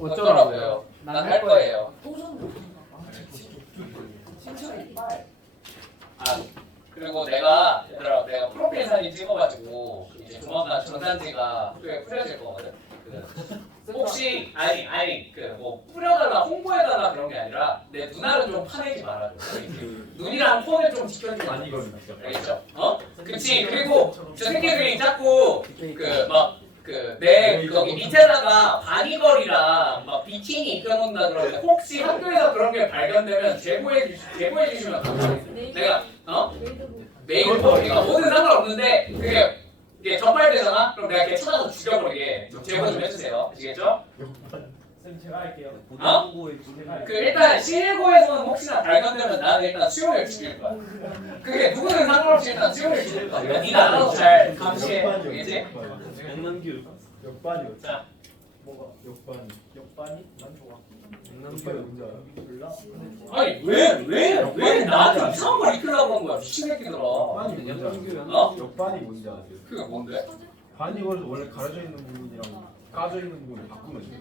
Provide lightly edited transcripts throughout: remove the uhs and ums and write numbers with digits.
어쩌라고요? 난 할 거예요. 아 그리고 내가 얘들아 내가 프로필 사진 찍어가지고 이제 조만간 전단지가 학교에 뿌려질 거거든. 혹시 아니 그 뭐 뿌려달라 홍보해달라 그런 게 아니라 내 누나를 좀 파내지 말아줘. 눈이랑 폰을 좀 지켜주면 아니거든요. 알겠죠? 어? 그치. 그리고 저 새끼들이 자꾸 내 거기 밑에다가 바디걸이랑 막 비키니 입혀놓는다 그러는데 혹시 학교에서 그런 게 발견되면 제보해 주시면 감사하겠습니다. 내가 메일 그러니까 뭐든 상관없는데 이게 적발되잖아? 그럼 내가 걔 찾아서 죽여버리게 제보 좀 해주세요. 아시겠죠? 쌤 제가 할게요. 어? 그 일단 실고에서는 혹시나 발견되면 나는 일단 수용을 죽일 거야. 그게 누구든 상관없이 일단 수용을 죽일 거야. 그러니까 네가 알아서 잘 감시해. 알겠지? 영남규 역반이요. 자, 뭐가? 역반이 역반이? 난 좋아. 영남규 뭔지 알아? 몰라? 근데 좋아. 아니 왜 나한테 이상한 걸 입히려고 하는 거야? 미친 새끼들아. 역반이 뭔지 아세요? 어? 역반이 뭔지 아세요? 그게 뭔데? 반이 걸어서 원래 가려져 있는 부분이랑 까져 있는 부분을 바꾸면 돼요.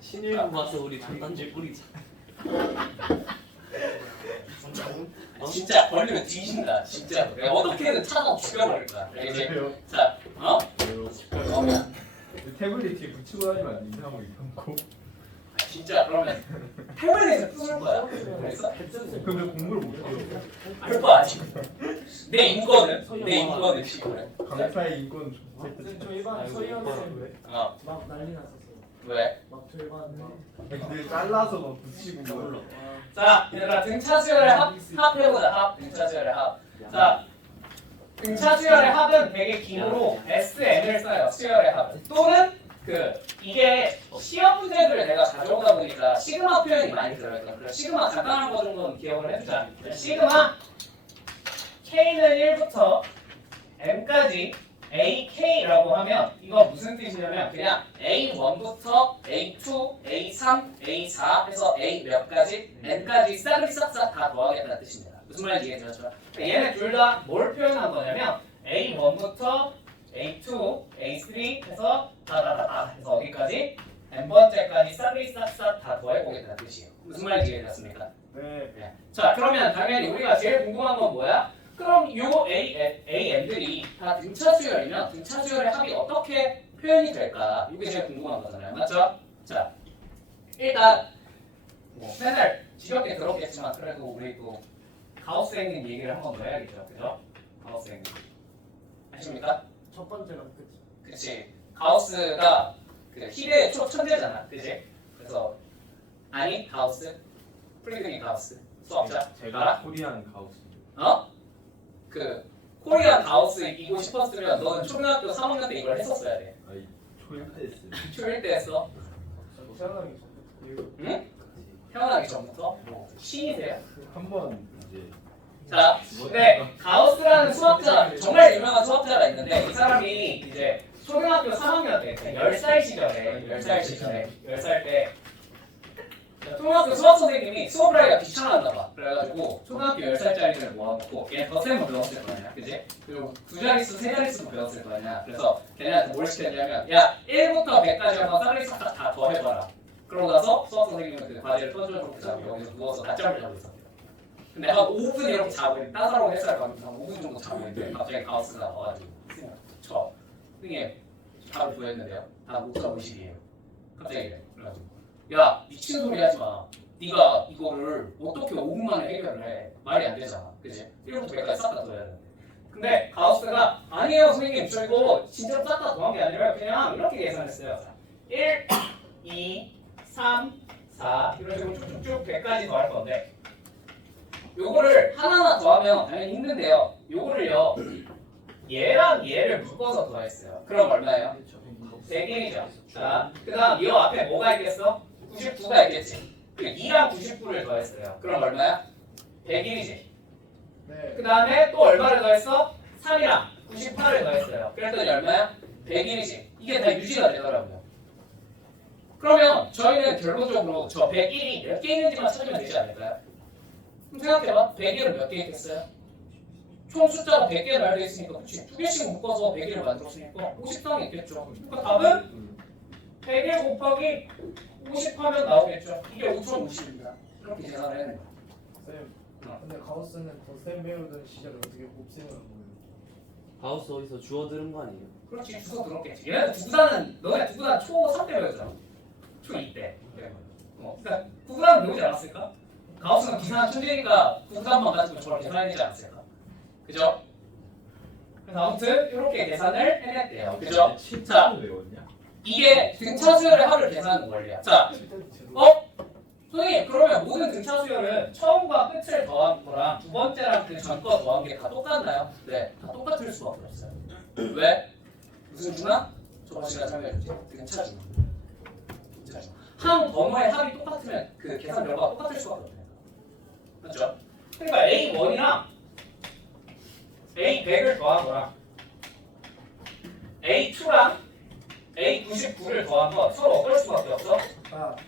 신일고 가서 우리 전단지 뿌리자. 진짜 걸리면 뒤진다. 진짜. 내가 어떻게든 찾아서 죽여버릴 거야. 알겠지? 자, 그러면 태블릿 뒤에 붙이고 다니면 안 돼. 이상한 거 입혀놓고. 진짜 그러면 태블릿에서 부술 거야. 그래서 근데 공부를 못해요. 그거 아직 내 인권을 지금 강사의 인권 쌤 저 일반 서희연 쌤 막 난리 났었어요. 왜? 막 절반 막. 근데 잘라서 막 붙이고 몰라. 자, 얘들아 등차 수열의 합해보자. 등차 수열의 합. 자, 등차 수열의 합은 되게 기호로 SN을 써요. 수열의 합. 또는 이게 시험 문제들을 내가 가져오다 보니까 시그마 표현이 많이 들어요. 그래서 시그마 간단한 거 정도는 기억을 해두자. 시그마 K는 1부터 M까지 AK라고 하면 이거 무슨 뜻이냐면 그냥 A1부터 A2, A3, A4 해서 A 몇 가지, N까지 싸그리 싹싹 다 더하겠다는 뜻입니다. 무슨 말인지 이해되셨죠? 얘네 둘 다 뭘 표현한 거냐면 A1부터 A2, A3 해서 다다다다 해서 어디까지? N번째까지 싸그리 싹싹 다 더해보겠다는 뜻이에요. 무슨 말인지 이해되셨습니까? 네. 자 그러면 당연히 우리가 제일 궁금한 건 뭐야? 그럼 요 AM들이 다 등차 수열이면 등차 수열의 합이 어떻게 표현이 될까? 이게 제일 궁금한 거잖아요. 맞죠? 자, 일단 맨날 지겹게 들었겠지만 그래도 우리 또 가우스 행님 얘기를 한 번 더 해야겠죠. 그죠? 가우스 행님. 아십니까? 첫 번째랑 끝이. 그치. 가우스가 희대의 천재잖아. 그치? 그래서 아니 가우스? 프리드리 가우스. 수학자. 제가 코리안 가우스. 어? 코리안 가우스 이고 싶었으면 너는 초등학교 3학년 때 이걸 했었어야 돼. 아이 초일 때 했어요. 초일 때 했어? 태어나기 전부터. 응? 태어나기 전부터? 신이세요? 한번 이제 자, 근데 가우스라는 수학자, 정말 유명한 수학자가 있는데 이 사람이 이제 초등학교 3학년 때, 10살 때 초등학교 수학 선생님이 수업을 하기가 귀찮았나 봐. 그래가지고 초등학교 10살짜리들 모아놓고 걔네 덧셈을 배웠을 거 아니야, 그지? 그리고 2자릿수, 3자릿수도 배웠을 거 아니야. 그래서 걔네한테 뭘 시켰냐면 야, 1부터 100까지 한번 싹리 싹 다 더해봐라. 그러고 나서 수학 선생님은 그 과제를 던져놓고 자고 여기서 누워서 낮잠을 자고 있었대요. 근데 한 5분 이렇게 자고 있는데 따사로운 햇살 가면서 한 5분 정도 자고 있는데 갑자기 가우스가 와가지고 선생님 답을 구했는데요. 다 목사 의식이에요. 갑자기 이래. 그래가지고 야 미친 소리 하지 마. 네가 이거를 어떻게 5분 만에 해결을 해. 말이 안 되잖아. 그치? 1부터 100까지 싹 다 더해야 되는데. 근데 가우스가 아니에요 선생님 저 이거 진짜로 싹 다 더한 게 아니라 그냥 이렇게 계산했어요. 1, 2, 3, 4 이런 식으로 쭉쭉쭉 100까지 더할 건데 요거를 하나하나 더하면 당연히 힘든데요. 요거를요 얘랑 얘를 묶어서 더했어요. 그럼 얼마예요? 100일이죠. 자, 그 다음 이 앞에 뭐가 있겠어? 99가 있겠지. 그리고 2랑 99를 더했어요. 그럼 얼마야? 100일이지. 네. 그 다음에 또 얼마를 더했어? 3이랑 98을 더했어요. 그랬더니 얼마야? 100일이지. 이게 다 유지가 되더라고요. 그러면 저희는 결론적으로 저 101이 몇 개 있는지만 찾으면 되지 않을까요? 그럼 생각해봐. 101은 몇 개 있겠어요? 총 숫자가 100개 달려 있으니까 그치? 2개씩 묶어서 100개를 만들었으니까 50상이 있겠죠. 그러니까 답은 100개 곱하기 50 하면 나오겠죠. 이게 5050입니다. 이렇게 계산을 해야 됩니다. 쌤, 근데 가우스는 덧셈 배우던 시절에 어떻게 곱셈을 한 거예요? 가우스 어디서 주워 들은 거 아니에요? 그렇지 주소 들었겠지. 얘네들 구구단은 너네 구구단 초3 때 배웠잖아. 초2 때. 그러니까 구구단 배우지 않았을까? 가우스는 기사한 천재니까 구구단만 가지고 저걸 계산해야 되지 않았을까? 그죠? 그래서 아무튼 이렇게 계산을 해냈대요. 그죠? 자, 외웠냐? 이게 등차 수열의 합을 계산하는 원리야. 자, 선생님 그러면 모든 등차 수열은 처음과 끝을 더한 거랑 두 번째랑 그 전 거 더한 게 다 똑같나요? 네, 다 똑같을 수밖에 없어요. 왜? 무슨 중화? 저거 시간 설명해주지. 등차 중화. 등차 중화. 한 번호의 합이 똑같으면 그 계산 결과가 똑같을 수밖에 없어요. 맞죠? 그러니까 A1이랑 A100을 더한 거랑 A2랑 A99를 더한 건 서로 어떨 수밖에 없어?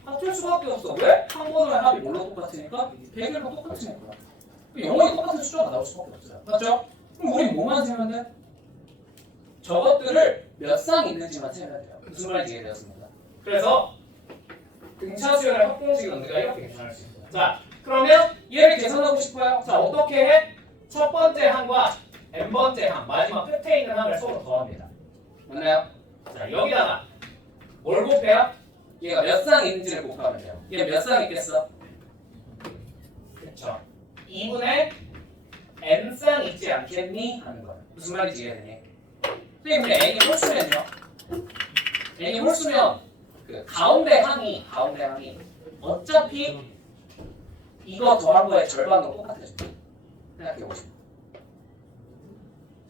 같을 수밖에 없어. 왜? 한 번호의 합이 뭘로 똑같으니까? 100일과 똑같으니까. 영원히 똑같은 숫자가 나올 수밖에 없어요. 맞죠? 그럼 우린 뭐만 세면 돼? 저것들을 몇 쌍 있는지만 세면 돼요. 무슨 말인지 이해되었습니다. 그래서 등차 수열의 합공식은 우리가 이렇게 계산할 수 있어요. 자, 그러면 얘를 계산하고 싶어요. 자, 어떻게 해? 첫 번째 항과 n번째 항, 마지막 끝에 있는 항을 서로 더합니다. 맞나요? 자, 여기다가 뭘 곱해요? 얘가 몇 쌍 있는지를 곱하면 돼요. 얘 몇 쌍 있겠어? 그쵸. 2분의 n쌍 있지 않겠니? 하는 거예요. 무슨 말인지 이해되니? 선생님, 근데 n이 홀수면요? n이 홀수면 그 가운데 항이 어차피 이거 더한 거의 절반으로 똑같아집니다. 생각해보시면.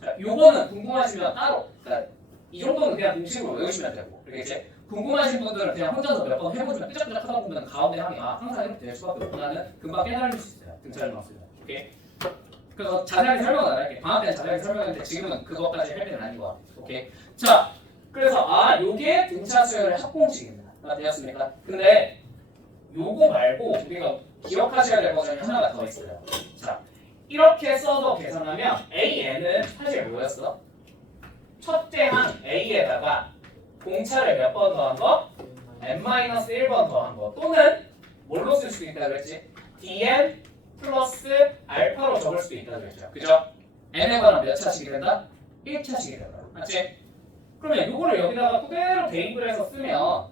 자, 요거는 궁금하시면 따로, 그러니까 이 정도는 그냥 공식으로 외우시면 되고, 그리고 이제 궁금하신 분들은 그냥 혼자서 몇 번 해보시면 끄적끄적 하다 보면 가운데 항이 항상 이렇게 될 수밖에 없구나는 금방 깨달을 수 있어요. 등차를 맞습니다. 오케이? 그래서 자세하게 설명은 안 할게. 방학 때는 자세하게 설명했는데 지금은 그것까지 할 때는 아닌 것 같아요. 오케이? 자, 그래서 요게 등차 수열의 합공식입니다. 되었습니까? 근데 요거 말고 우리가 기억하셔야 될 버전이 하나가 더 있어요. 자, 이렇게 써서 계산하면 AN은 사실 뭐였어? 첫째 항 A에다가 공차를 몇 번 더한 거? n-1번 더한 거 또는 뭘로 쓸 수 있다 그랬지? dn 플러스 알파로 적을 수도 있다 그랬죠. 그죠? n에 관한 몇 차식이 된다? 1차식이 된다. 맞지? 그러면 이거를 여기다가 그대로 대입을 해서 쓰면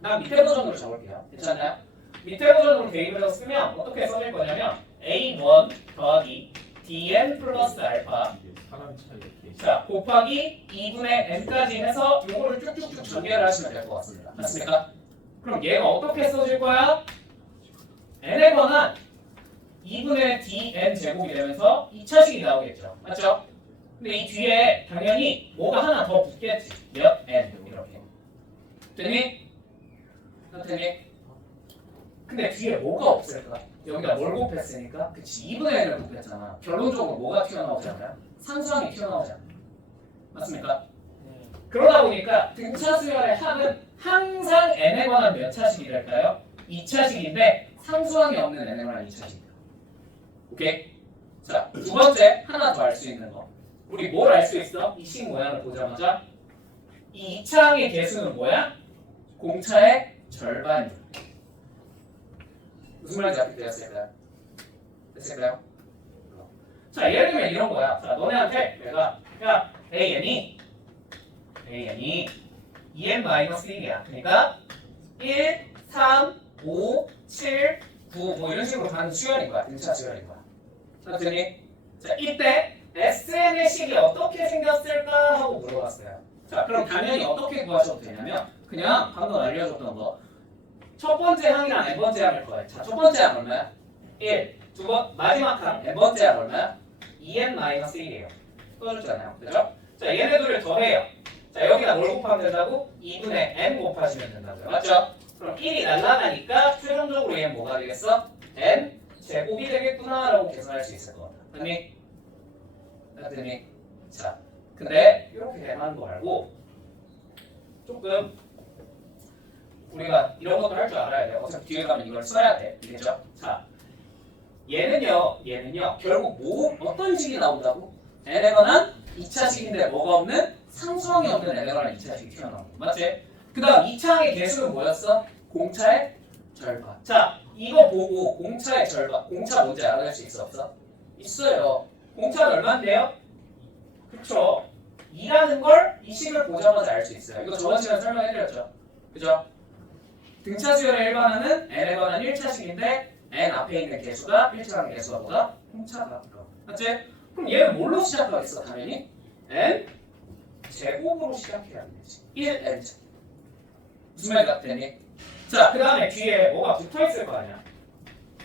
난 밑에 버전으로 적을게요. 괜찮나요? 밑에 버전으로 대입을 해서 쓰면 어떻게 써질 거냐면 A1 더하기 dn 플러스 알파 사람 차이 이렇게. 자 곱하기 2분의 n까지 해서 이거를 쭉쭉쭉 전개를 하시면 될 것 같습니다. 맞습니까? 그럼 얘가 어떻게 써질 거야? n에 관한 2분의 dn 제곱이 되면서 2차식이 나오겠죠. 맞죠? 근데 이 뒤에 당연히 뭐가 하나 더 붙겠지. 몇 n 이렇게. 되니? 되니? 근데 뒤에 뭐가 없을까? 여기다 뭘 곱했으니까? 그치 2분의 n을 곱했잖아. 결론적으로 뭐가 튀어나오지 않아요? 상수항이 튀어나오지 않아요. 맞습니까? 그러다 보니까 등차 수열의 합은 항상 n에 관한 몇 차식이 될까요? 2차식인데 상수항이 없는 n에 관한 2차식이에요. 오케이? 자, 두 번째 하나 더 알 수 있는 거. 우리 뭘 알 수 있어? 이 식 모양을 보자마자 이 2차항의 개수는 뭐야? 공차의 절반이야. 무슨 말인지 알겠어요? 됐을까요? 자, 예를 들면 이런 거야. 자, 너네한테 내가 야, AN이 2n-1이야. 그러니까 1, 3, 5, 7, 9 뭐 이런 식으로 가는 수열인 거야. 등차 수열인 거야. 맞더니 자, 이때 SN의 식이 어떻게 생겼을까 하고 물어봤어요. 자, 그럼 당연히 어떻게 구하셔도 되냐면 그냥 방금 알려줬던 거 첫 번째 항이랑 n번째 항을 구해. 자, 첫 번째 항 얼마야? 1. 두 번 마지막 항 n번째 항 얼마야? 2n-1이에요. 써줬잖아요. 그죠? 자, 얘네들을 더해요. 자, 여기다 뭘 곱하면 된다고? 2분의 n 곱하시면 된다고요. 맞죠? 그럼 1이 날라가니까 최종적으로 얘는 뭐가 되겠어? n 제곱이 되겠구나 라고 계산할 수 있을 것 같아. 맞니? 자, 근데 이렇게 대만한 거 말고 조금 우리가 이런 것도 할 줄 알아야 돼요. 어차피 뒤에 가면 이걸 써야 돼. 이겠죠? 자, 얘는요 결국 뭐 어떤 식이 나온다고? n에 관한 2차식인데 뭐가 없는? 상수항이 없는 n에 관한 2차식이 튀어나온 거 맞지? 그 다음 2차항의 개수는 뭐였어? 공차의 절반. 자 이거 보고 공차의 절반, 공차 뭔지 알아낼 수 있어 없어? 있어요. 공차는 얼마인데요? 그쵸? 2라는 걸 이 식을 보자마자 알 수 있어요. 이거 저번 시간에 설명해드렸죠. 그죠? 등차 수열의 일반화는 n에 관한 1차식인데 n 앞에 있는 개수가 1차항의 개수가 보다 공차가 맞지? 그럼 얘는 뭘로 시작하겠어 당연히? n 제곱으로 시작해야 되지. 1n 제곱. 무슨 말 같더니? 자, 그 다음에 뒤에 뭐가 붙어있을 거 아니야?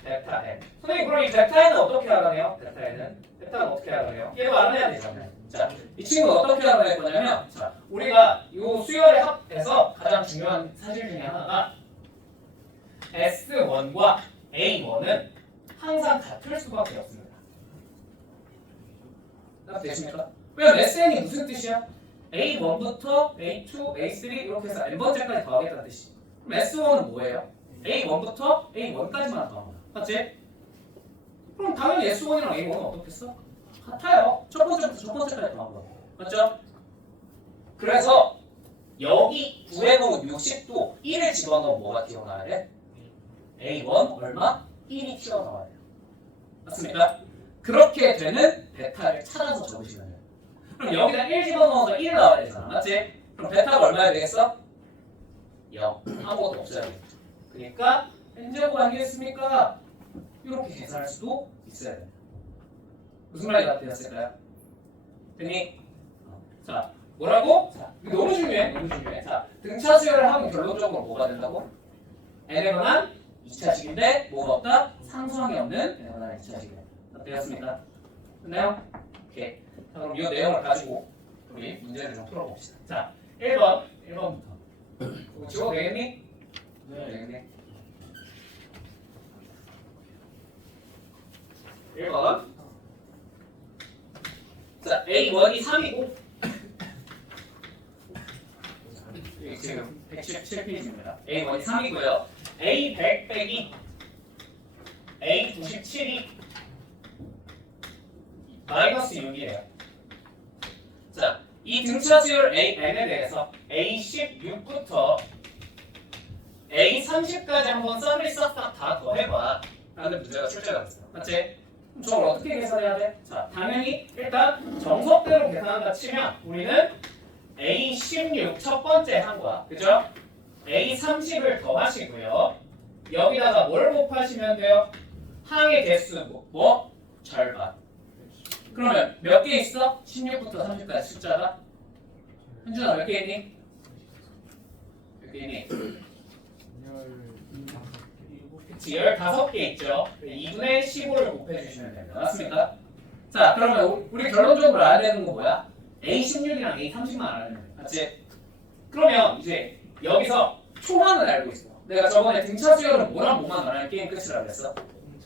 베타 n. 선생님 그럼 이 베타 n은 어떻게 알아내요? 베타 n은? 베타는 어떻게 알아내요? 얘도 알아내야 되잖아요. 자, 이 친구는 어떻게 알아낼 거냐면 자, 우리가 이 수열의 합에서 가장 중요한 사실 중에 하나가 S1과 A1은 항상 같을 수밖에 없습니다. 되십니까? 왜냐면 SN이 무슨 뜻이야? A1부터 A2, A3 이렇게 해서 n번째까지 더하겠다는 뜻이. 그럼 S1은 뭐예요? A1부터 A1까지만 더하는 거야. 맞지? 그럼 당연히 S1이랑 A1은 어떻겠어? 같아요. 첫 번째부터 첫 번째까지 더한 거. 맞죠? 그래서 여기 구해놓은 60도 1을 집어넣으면 뭐가 튀어나와야 돼? A1 얼마? 1이 튀어나와야 돼요. 맞습니까? 그렇게 되는 베타를 찾아서 적으시면 돼요. 그럼 여기다 1 집어넣어서 1 나와야 되잖아. 맞지? 그럼 베타가 얼마야 되겠어? 0. 아무것도 없어야 돼. 그러니까 n제곱 아니겠습니까? 이렇게 계산할 수도 있어야 돼요. 무슨 말이 되었을까요? 됐니? 자, 뭐라고? 자, 이거 너무 중요해. 너무 중요해. 자, 등차 수열을 하면 결론적으로 뭐가 된다고? n에 관한 2차식인데 뭐가 없다? 상수항이 없는 n에 관한 2차식이네. 되었습니까? 됐나요? 오케이. 자, 그럼 이 내용을 가지고 우리 문제를 좀 풀어봅시다. 자, 1번부터. 지워도 되겠니? 네. 되겠니? 1번. 자, A1이 3이고 지금 117페이지입니다. A1이 3이고요. A100 빼기 A97이 마이너스 6이에요. 자, 이 등차 수열 AN에 대해서 A16부터 A30까지 한번 썰을 싹싹 다 더해봐 라는 문제가 출제가 됐어요. 맞지? 그럼 저걸 어떻게 계산해야 돼? 자, 당연히 일단 정석대로 계산한다 치면 우리는 A16 첫 번째 항과 그죠? A30을 더하시고요. 여기다가 뭘 곱하시면 돼요? 항의 개수 뭐? 절반. 그러면 몇 개 있어? 16부터 30까지 숫자가? 현준아 몇 개 있니? 몇 개 있니? 그치 15개 있죠. 2분의 15를 곱해주시면 됩니다. 맞습니까? 자 그러면 우리 결론적으로 알아야 되는 거 뭐야? A16이랑 A30만 알아야 되는 거야. 맞지? 그러면 이제 여기서 초항을 알고 있어. 내가 저번에 등차 수열은 뭐랑 뭐만 알아야 게임 끝이라고 했어?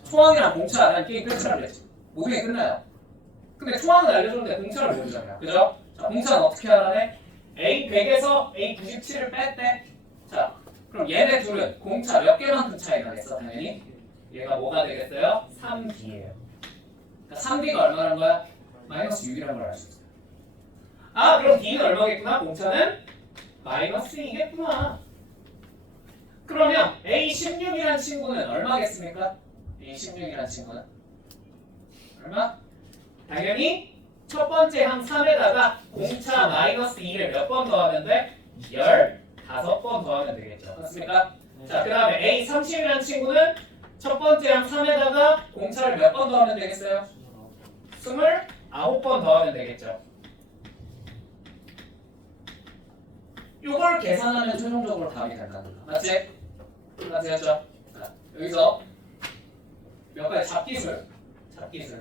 초항이랑 공차 알아야 게임 끝이라고 했지. 모든 게 끝나요. 근데 초항을 알려줬는데 공차를 모르잖아요. 그죠? 자, 공차는 어떻게 알아내? A100에서 A97을 뺐대. 자, 그럼 얘네 둘은 공차 몇 개만큼 차이가 냈어, 당연히? 얘가 뭐가 되겠어요? 3D예요. 그러니까 3D가 얼마란 거야? 마이너스 6이라는 걸 알 수 있어요. 아, 그럼 D는 얼마겠구나? 공차는 마이너스 2겠구나. 그러면 A16이라는 친구는 얼마겠습니까? A16이라는 친구는? 얼마? 당연히 첫 번째 항 3에다가 공차 마이너스 2를 몇 번 더하면 돼? 15번 더하면 되겠죠. 맞습니까? 자, 그 다음에 A30이라는 친구는 첫 번째 항 3에다가 공차를 몇 번 더하면 되겠어요? 29번 더하면 되겠죠. 요걸 계산하면 최종적으로 답이 된다는 거. 맞지? 맞죠? 자, 여기서 몇 가지 잡기술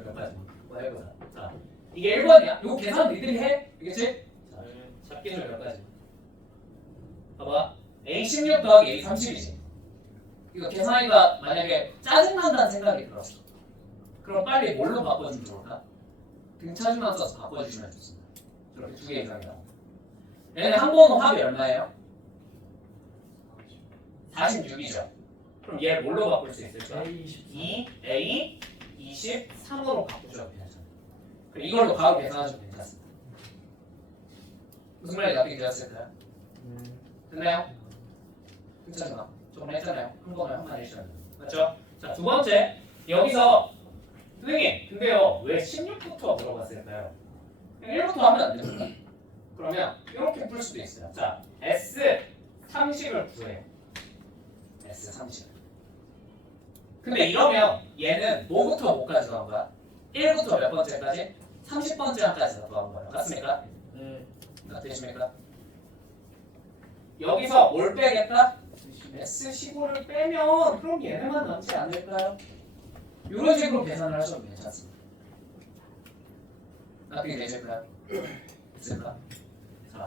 몇 가지 뭐 해보자. 자, 이게 1번이야. 이거 계산 니들이 해? 알겠지? 자, 잡기술 몇 가지. 봐봐. A16 더하기 A30이지. 이거 계산이가 만약에 짜증난다는 생각이 들었어. 그럼 빨리 뭘로 바꿔주면 좋을까? 등차수만 써서 바꿔주시면 좋습니다. 저렇게 두 개 이상이다. 얘네 한 번은 합이 얼마예요? 46이죠. 그럼 얘를 뭘로 바꿀 수 있을까? 2A 23으로 바꾸셔도 괜찮아요. 그리고 이걸로 바로 계산하셔도 괜찮습니다. 무슨 말인지 납득이 되었을까요? 됐나요? 괜찮아. 조금 했잖아요. 한 번에 한 마디 해주셨는데. 맞죠? 자, 두 번째. 여기서 선생님, 근데요, 왜 16부터 물어봤을까요? 그냥 1부터 하면 안 됩니다. 그러면 이렇게 풀 수도 있어요. 자, S30을 구해요. S30. 근데 이러면 얘는 뭐부터 뭐까지 더한 거야? 1부터 몇 번째까지? 30번째까지 더한 거예요. 맞습니까? 네. 되십니까? 여기서 뭘 빼겠다? S15를 빼면 그럼 얘네만 남지 않을까요? 이런 식으로 계산을 하셔도 괜찮습니다. 어떻게 되실까요? 됐을까? 자,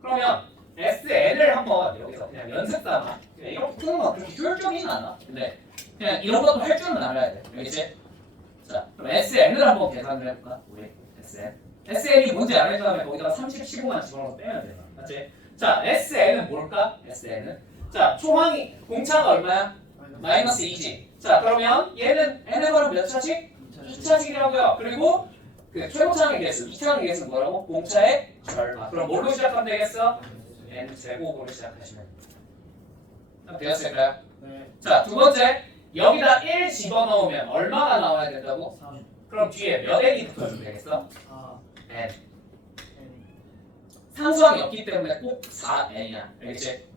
그러면 SN을 한번 여기서 그냥 연습삼아 그냥 이렇게 푸는 건 그렇게 효율적이진 않아. 근데 그냥 이런 것도 할 줄은 알아야 돼. 알겠지? 자, 그럼 SN을 한번 계산을 해볼까? 우리 SN. SN이 뭔지 알기 전에 거기다가 30, 15만 집어넣어서 빼면 돼. 맞지? 자, SN은 뭘까? SN은 자, 초항이 공차가 얼마야? 마이너스 2지. 자, 그러면 얘는 n의 발은 몇 차씩? 2차씩이라고요. 그리고 그 최고차항의 개수, 2차항의 개수는 뭐라고? 공차의 절반. 그럼 뭘로 시작하면 되겠어? n 제곱으로 시작하시면 되었을까요? 네. 자, 두 번째. 여기다 1 집어넣으면 얼마가 나와야 된다고? 3. 그럼 뒤에 몇 n이 붙어주면 되겠어? 4. n. N. 상수항이 없기 때문에 꼭 4n이야. 알겠지?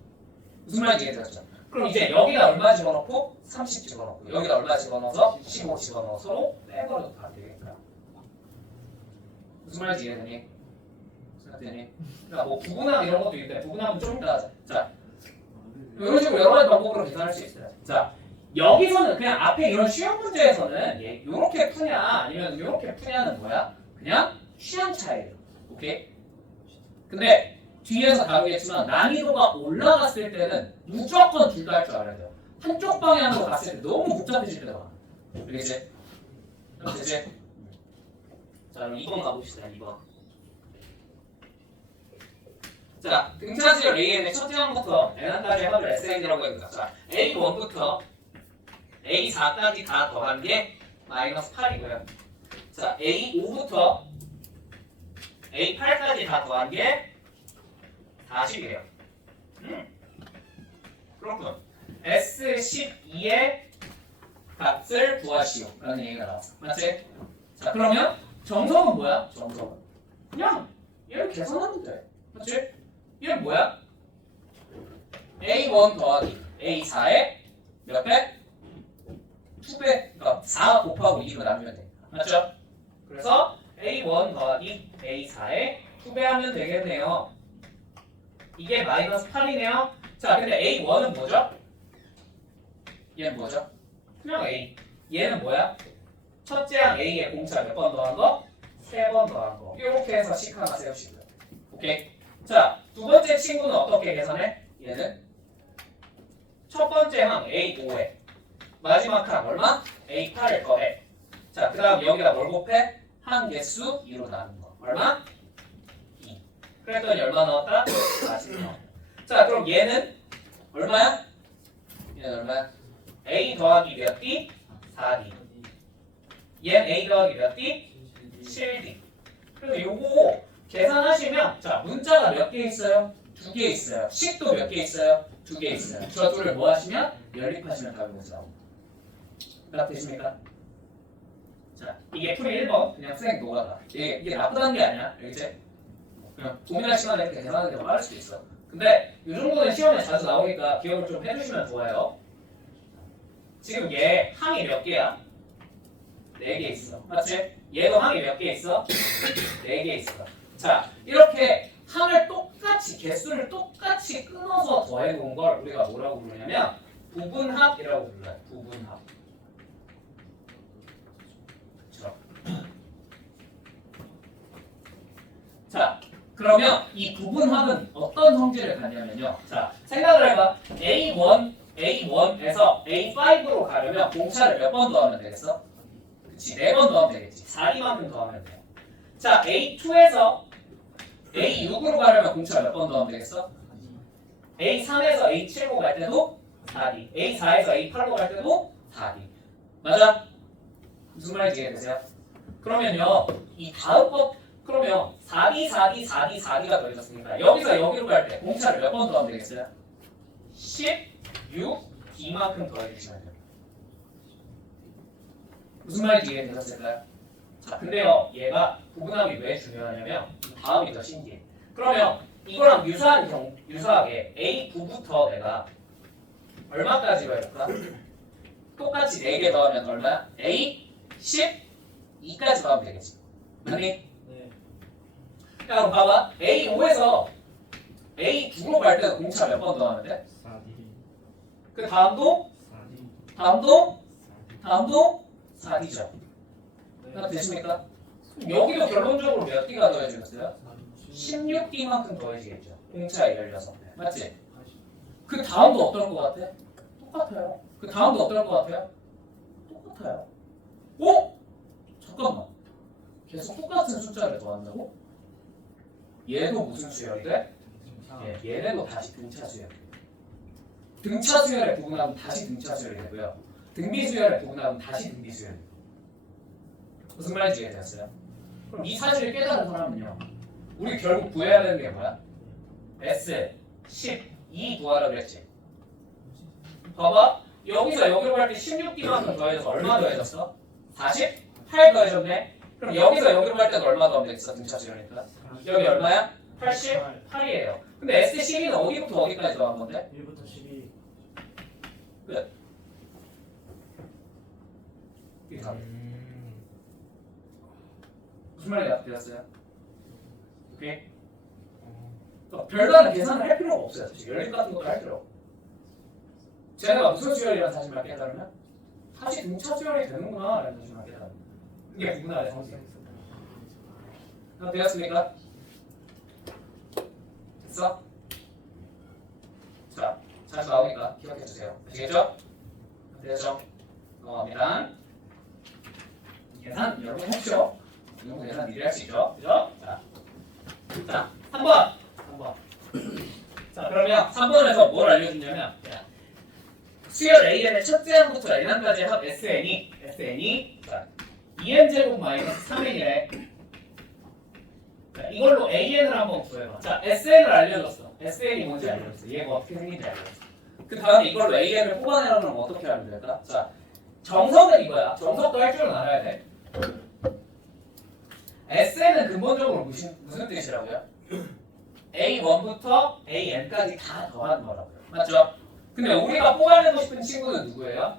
무슨 말인지 이해되었죠? 그럼 이제 여기다 얼마 집어넣고 30 집어넣고 여기다 얼마 집어넣어서 15 집어넣어 서로 빼버려도 다 되겠다. 무슨 말인지 이해되니? 생각되니? 그러니까 뭐 부분함 이런 것도 있는데 부분함은 좀 이따 하자. 자, 이런 식으로 여러 가지 방법으로 계산할 수 있어요. 자, 여기서는 그냥 앞에 이런 쉬운 문제에서는 얘 요렇게 푸냐 아니면 요렇게 푸냐는 뭐야? 그냥 취향 차이예요. 오케이? 근데 뒤에서 다루겠지만 난이도가 올라갔을 때는 무조건 둘 다 할 줄 알아야 돼요. 한쪽 방향으로 갔을 때 너무 복잡해질 때가 많아. 알겠지? 되지? 자, 그럼 2번 가봅시다. 2번. 자, 등차지열 AN의 첫째 항부터 N한까지 합을 SN이라고 합니다. 자, A1부터 A4까지 다 더한 게 마이너스 8이고요. 자, A5부터 A8까지 다 더한 게 40이에요. 그렇군. S12의 값을 구하시오. 라는 얘기가 나왔어. 맞지? 자, 그러면 정성은 뭐야? 정성은 그냥 얘를 계산하면 돼. 맞지? 얘는 뭐야? A1 더하기 A4의 몇 배? 2배. 그러니까 4 곱하고 2로 나누면 돼. 맞죠? 그래서 A1 더하기 A4의 2배 하면 되겠네요. 이게 마이너스 8이네요. 자, 근데 A1은 뭐죠? 얘는 뭐죠? 그냥 A. 얘는 뭐야? 첫째 항 A의 공차 몇 번 더한 거? 3번 더한 거. 이렇게 해서 식 하나 세우시고요. 오케이? 자, 두 번째 친구는 어떻게 계산해? 얘는 첫 번째 항 A5에 마지막 항 얼마? A8을 더해. 자, 그 다음 여기다 뭘 곱해? 항 개수 2로 나눈 거. 얼마? 2. 그랬더니 얼마 나왔다? 40 나왔다. 자, 그럼 얘는 얼마야? 얘는 얼마야? A 더하기 몇 D? 4D. 얘는 A 더하기 몇 D? 7D. 그래서 요거 계산하시면 자, 문자가 몇 개 있어요? 2개 있어요. 식도 몇 개 있어요? 2개 있어요. 저 둘을 뭐 하시면? 연립하시면 답이 나옵니다. 딱 되십니까? 자, 이게 풀이 1번 그냥 쌩 녹아가. 이게 나쁘다는 게 아니야. 알겠지? 그냥 고민할 시간에 이렇게 계산하는 게 빠를 수도 있어. 근데 이 정도는 시험에 자주 나오니까 기억을 좀 해주시면 좋아요. 지금 얘 항이 몇 개야? 4개 있어. 맞지? 얘도 항이 몇 개 있어? 4개 있어. 자, 이렇게 항을 똑같이 개수를 똑같이 끊어서 더해놓은 걸 우리가 뭐라고 부르냐면 부분합이라고 불러요. 부분합. 그렇죠? 자, 그러면 이 부분합은 어떤 성질을 갖냐면요. 자, 생각을 해봐. A1에서 A5로 가려면 공차를 몇 번 더하면 되겠어? 그치, 4번 더하면 되겠지. 4D만큼 더하면 돼. 자, A2에서 A6으로 가려면 공차 몇 번 더하면 되겠어? A3에서 A7로 갈 때도 4D. A4에서 A8로 갈 때도 4D. 맞아? 무슨 말인지 이해되세요? 그러면요, 이 다음 법, 그러면 4D, 4D, 4D, 4D가 더해졌으니까 여기서 여기로 갈 때 공차를 몇 번 더하면 되겠어요? 16D만큼 더해주시면 돼요. 무슨 말인지 이해되셨을까요? 자, 근데요, 얘가 부분함이 왜 중요하냐면 이 다음이 더 신기해. 그러면 이거랑 유사하게 A9부터 내가 얼마까지로 해볼까? 똑같이 4개 더하면 얼마야? A 12까지 더하면 되겠지. 맞니? 네. 야, 그럼 봐봐. A5에서 A9로 갈 때도 공차 몇 번 더하면 돼? 4D. 그 다음도 4D. 다음도 4D죠. 네. 되십니까? 그럼 여기도 결론적으로 몇 D가 더해지겠어요? 16D만큼 더해지겠죠. 공차에 16배. 맞지? 그 다음도 어떨 것 같아? 똑같아요. 그 다음도 어떨 것 같아요? 똑같아요. 어? 잠깐만. 계속 똑같은 숫자를 더한다고? 얘도 무슨 수열이 돼? 얘네도 다시 등차 수열이 돼. 등차 수열에 부분하면 다시 등차 수열이 되고요. 등비 수열에 부분하면 다시 등비 수열이 돼요. 무슨 말인지 이해되었어요? 그럼 이 사실을 깨달은 사람은요, 우리 결국 구해야 되는 게 뭐야? S 12 구하라 그랬지. 봐봐. 여기서 여기로 갈 때 16D만큼 더해져서 얼마 더해졌어? 48 더해졌네. 그럼 여기서 여기로 갈 때도 얼마 더하면 되겠어? 등차 수열이니까. 여기 얼마야? 88이에요. 근데 S12는 어디부터 어디까지 더한 건데? 1부터 12. 끝. 이게 답. 무슨 말인지 되었어요? 오케이? 별다른 계산을 할 필요가 없어요. 연립 같은 것도 할 필요 없고. 쟤네가 무슨 수열이라는 사실만 깨달으면 다시 등차 수열이 되는구나 라는 사실만 깨달으면 이게 구분하의 성질. 되었습니까? 됐어? 자, 자주 나오니까 기억해주세요. 아시겠죠? 됐죠? 넘어갑니다. 계산 여러분 해주죠. 이 정도 계산 미리 할 수 있죠? 그죠? 자, 3번. 자, 그러면 3번에서 뭘 알려주냐면 수열 AN의 첫째 항부터 N항까지 합 SN이 자, 2N제곱 마이너스 3N이래. 자, 이걸로 AN을 한번 구해봐. 자, SN을 알려줬어. SN이 뭔지 알려줬어. 얘가 어떻게 생긴지 알려줬어. 그 다음에 이걸로 AN을 뽑아내려면 어떻게 하면 될까? 자, 정석은 이거야. 정석도 할 줄은 알아야 돼. SN은 근본적으로 무슨 뜻이라고요? A1부터 AN까지 다 더하는 거라고요. 맞죠? 근데 우리가 뽑아내고 싶은 친구는 누구예요?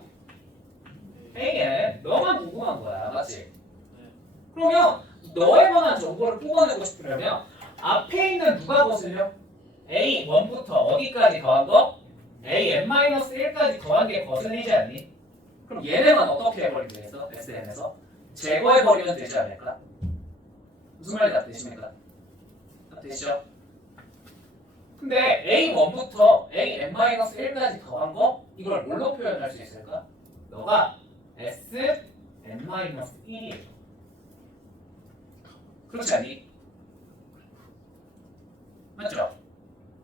AN. 너만 궁금한 거야. 맞지? 그러면 너에 관한 정보를 뽑아내고 싶으려면 앞에 있는 누가 거슬려? A1부터 어디까지 더한 거? AN-1까지 더한 게 거슬리지 않니? 그럼 얘네만 어떻게 해버리면 되겠어? SN에서? 제거해버리면 되지 않을까? 무슨 말이 다 되십니까? 다 되시죠? 근데 A1부터 AN-1까지 더한 거? 이걸 뭘로 표현할 수 있을까? 너가 SN-1이에요. 그렇지 않니? 맞죠?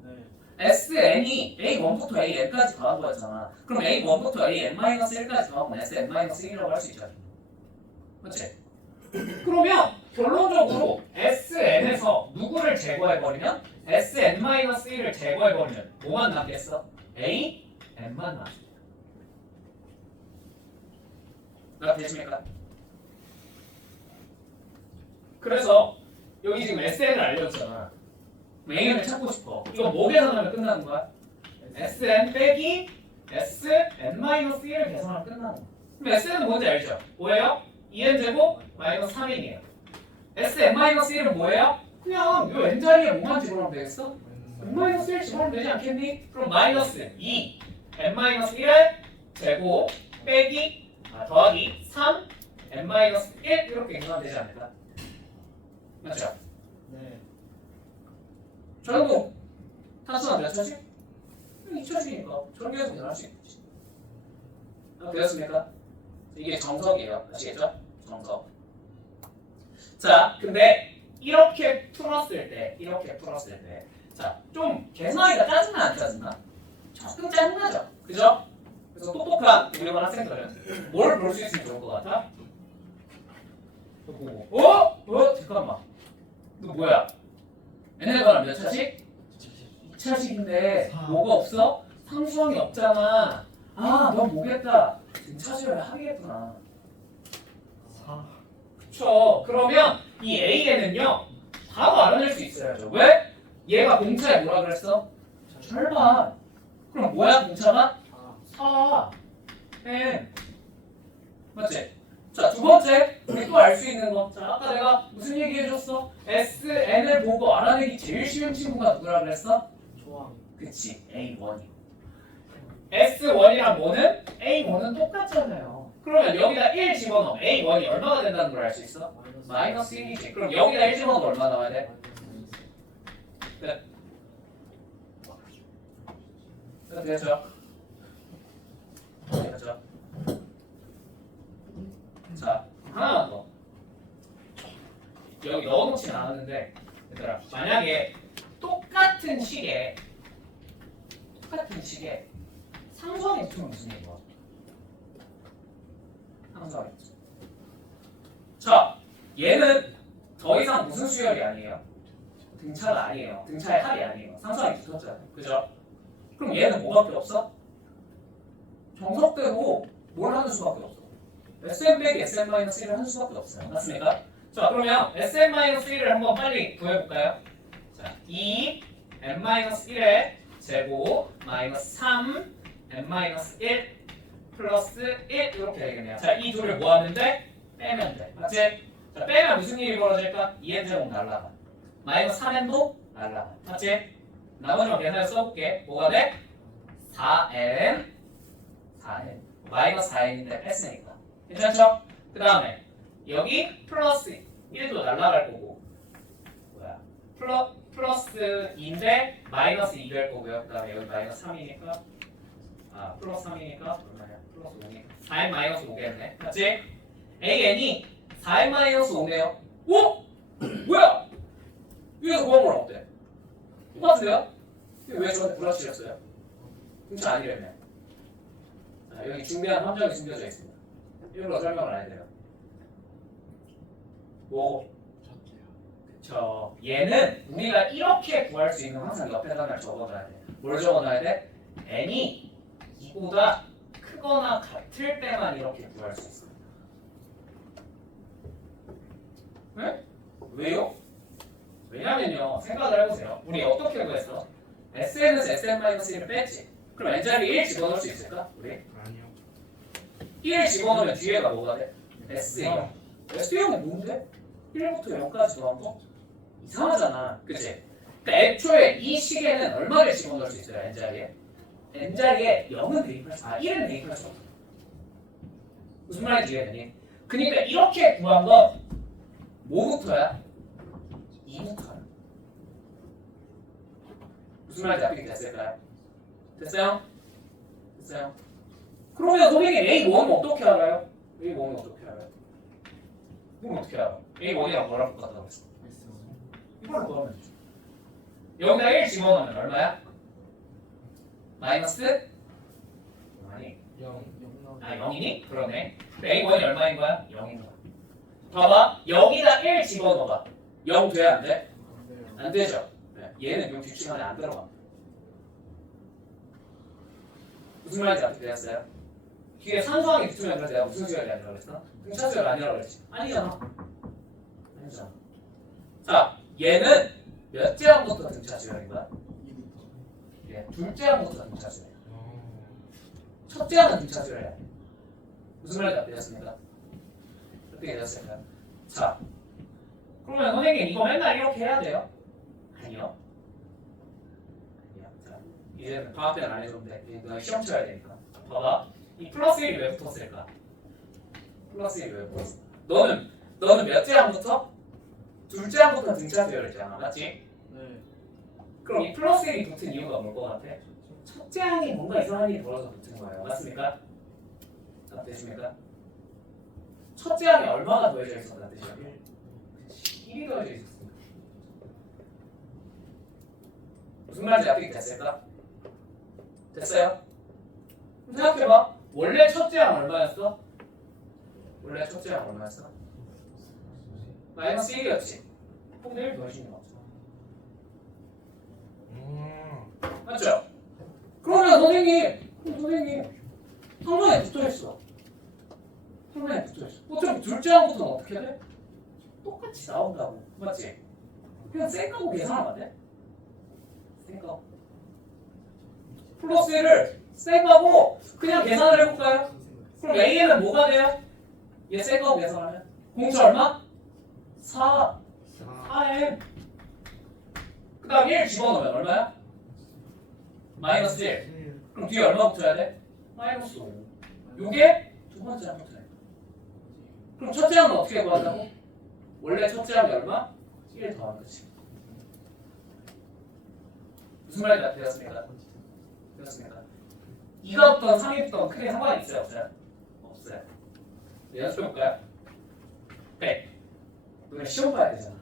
네. SN이 A1부터 AN까지 더한 거였잖아. 그럼 A1부터 AN-1까지 더하면 SN-1이라고 할 수 있잖아. 맞지? 그러면 결론적으로 SN에서 누구를 제거해버리면 SN-1을 제거해버리면 뭐만 남겠어? AN만 남습니다. 나 되십니까? 그래서 여기 지금 SN을 알려줬잖아. AN을 찾고 싶어. 이거 뭐 계산하면 끝나는 거야? SN 빼기 SN-1을 계산하면 끝나는 거야. 그럼 SN은 뭔지 알죠? 뭐예요? 2n제곱 마이너스 3n이에요. SN-1은 뭐예요? 그냥 이 n자리에 뭐만 집어넣으면 되겠어? n-1 집어넣으면 되지 않겠니? 그럼 마이너스 2 n-1의 제곱 빼기 더하기 3 n-1 이렇게 계산하면 되지 않을까? 맞죠? 네. 저런거 타수가 몇 초씩? 2초씩이니까 저런 계속 계산할 수 있겠지. 되었습니까? 이게 정석이에요. 아시겠죠? 정석. 자, 근데 이렇게 풀었을 때 자, 좀 계산하기가 짜증나 안 짜증나? 조금 짜증나죠? 그죠? 그래서 똑똑한 우리 반 학생들은 뭘 볼 수 있으면 좋을 것 같아? 이거 보고 잠깐만 너 뭐야? n의 관은 몇 차식? 2차식인데 뭐가 없어? 상수항이 없잖아. 넌 뭐겠다. 등차식을 하겠구나. 4. 그쵸. 그러면 이 A에는요 바로 알아낼 수 있어야죠. 왜? 얘가 공차에 뭐라 그랬어? 절반. 그럼 뭐야 공차가? 4. N. 맞지? 자, 두 번째 우리 또 알 수 있는 거. 자, 아까 내가 무슨 얘기 해줬어? S, N을 보고 알아내기 제일 쉬운 친구가 누구라 그랬어? 조항. 그치, A1이. S1이랑 뭐는? A1은 똑같잖아요. 그러면 여기다 1 집어넣으면 A1이 얼마가 된다는 걸 알 수 있어? 마이너스 1이지. 그럼 여기다 1 집어넣으면 얼마 나와야 돼? 끝. 끝 됐죠? 됐죠? 자, 하나만 더. 여기 넣어놓진 않았는데 얘들아 만약에 똑같은 시계 상수항이 붙으면 무슨 얘기야? 상수항이 붙어. 자, 얘는 더 이상 무슨 수열이 아니에요? 등차가 아니에요. 등차의 합이 아니에요. 상수항이 붙었잖아요. 그죠? 그럼 얘는 뭐밖에 없어? 정석대로 뭘 하는 수밖에 없어? Sn 빼기 Sn-1을 하는 수밖에 없어요. 맞습니까? 자, 그러면 Sn-1을 한번 빨리 구해볼까요? 자, 2 n-1의 제곱 마이너스 3 n-1 플러스 1 이렇게 되겠네요. 자, 이 둘을 모았는데 빼면 돼. 맞지? 자, 빼면 무슨 일이 벌어질까? 2n 제곱 날라가. 마이너스 3n도 날라가. 맞지? 나머지만 계산을 써볼게. 뭐가 돼? 4n 마이너스 4n인데 뺐으니까. 괜찮죠? 그 다음에 여기 플러스 1도 날라갈 거고 뭐야? 플러스 2인데 마이너스 2 될 거고요. 그 다음에 여기 마이너스 3이니까 플러스 3이니까 얼마냐? 플러스 5니까 4n 마이너스 5겠네. 맞지? AN이 4n 마이너스 5네요. 오? 뭐야? 위에서 구한 거랑 어때? 똑같은데요? 왜 저한테 불합치셨어요? 등차 아니랬네. 자, 여기 준비한 함정이 숨겨져 있습니다. 이걸로 설명을 안 해도 돼요. 뭐? 그쵸. 얘는 우리가 이렇게 구할 수 있는 항상 옆에다가 적어놔야 돼. 뭘 적어놔야 돼? n이 2보다 크거나 같을 때만 이렇게 구할 수 있어. 네? 왜요? 왜냐면요. 생각을 해보세요. 우리 어떻게 구했어? SN에서 SN-1을 뺐지. 그럼 n자리에 1 집어넣을 수 있을까? 우리? 아니요. 1 집어넣으면 뒤에가 뭐가 돼? S형. S형이 뭔데? 1부터 0까지 더한 거? 이상하잖아. 그치? 그러니까 애초에 이 시계는 얼마를 집어넣을 수 있어요? n자리에? n자리에 0은 대입할 수 1은 대입할 수 없어. 무슨 말인지 이해되니? 그러니까 이렇게 구한 건 뭐부터야? 2부터야. 무슨 말인지 알겠게 됐을까요? 됐어요? 됐어요? 그러면 선생님 A1은 어떻게 알아요? A1은 어떻게 알아요? 이건 어떻게 알아? A1이랑 뭐랑 똑같다고 했어? 이걸로 구하면 되죠. 여기다 1 집어넣으면 얼마야? 마이너스? 아니 0이니? 그러네. A1이 얼마인 거야? 0인 거야. 봐봐. 여기다 1 집어넣어봐. 0 돼야 안 돼? 안 되죠. 네. 얘는 요 규칙 안에 안 들어가. 무슨 말인지 어떻게 되었어요? 뒤에 산수항이 붙으면 그래서 내가 무슨 수열이 아니라고 그랬어? 등차 수열 아니라고 그랬지? 아니잖아. 아니잖아. 자, 얘는 몇째 항부터 등차 수열인 거야? 예, 둘째 항부터 등차 수열. 첫째 항은 등차 수열이야. 무슨 말인지 어떻게 되었습니까? 어떻게 되었을까요? 자, 그러면 선생님 이거 맨날 이렇게 해야 돼요? 아니요. 자, 이제는 방학 때는 안 해줘도 돼. 너 시험 쳐야 되니까. 봐봐. 이 플러스 1이 왜 붙었을까? 플러스 1이 왜 붙었어? 너는 몇째 항부터? 둘째 항부터 등차 수열이잖아. 맞지? 네. 그럼 이 플러스 1이 붙은 이유가 뭘 것 같아? 첫째 항이 뭔가 이상한 일이 벌어서 붙은 거예요. 맞습니까? 되십니까? 첫째 항이 얼마나 더해져 있었다는 뜻이야? 1이 더해져 있었습니다. 무슨 말인지 알게 됐을까? 됐어요? 생각해봐. 원래 첫째항 얼마였어? 원래 첫째항 얼마였어? 마이너스 1이었지. 근데 1 더해주는 거 없어. 맞죠? 그러면 선생님 상관에 붙어있어. 상관에 붙어있어. 어차피 둘째 항부터는 어떻게 돼? 똑같이 나온다고. 맞지? 그냥 쌩까고 계산하면 안 돼? 쌩까고 플러스 1을 쌩까고 그냥 계산을 해볼까요? 그럼 A는 뭐가 돼요? 얘 쌩까고 계산하면 공차 얼마? 4M. 그 다음 1 집어넣으면 얼마야? 마이너스 1. 그럼 뒤에 얼마 붙어야 돼? 마이너스 5. 요게 두 번째 항 붙어야 돼. 그럼 첫째 항은 어떻게 구한다고? 원래 첫째 항이 얼마? 1 더한 거지. 무슨 말인지 되었습니까? 되었습니까? 2가 붙던 3이 붙던 크게 상관이 있어요? 없어요? 없어요. 연습해볼까요? 100. 우리가 시험 봐야 되잖아.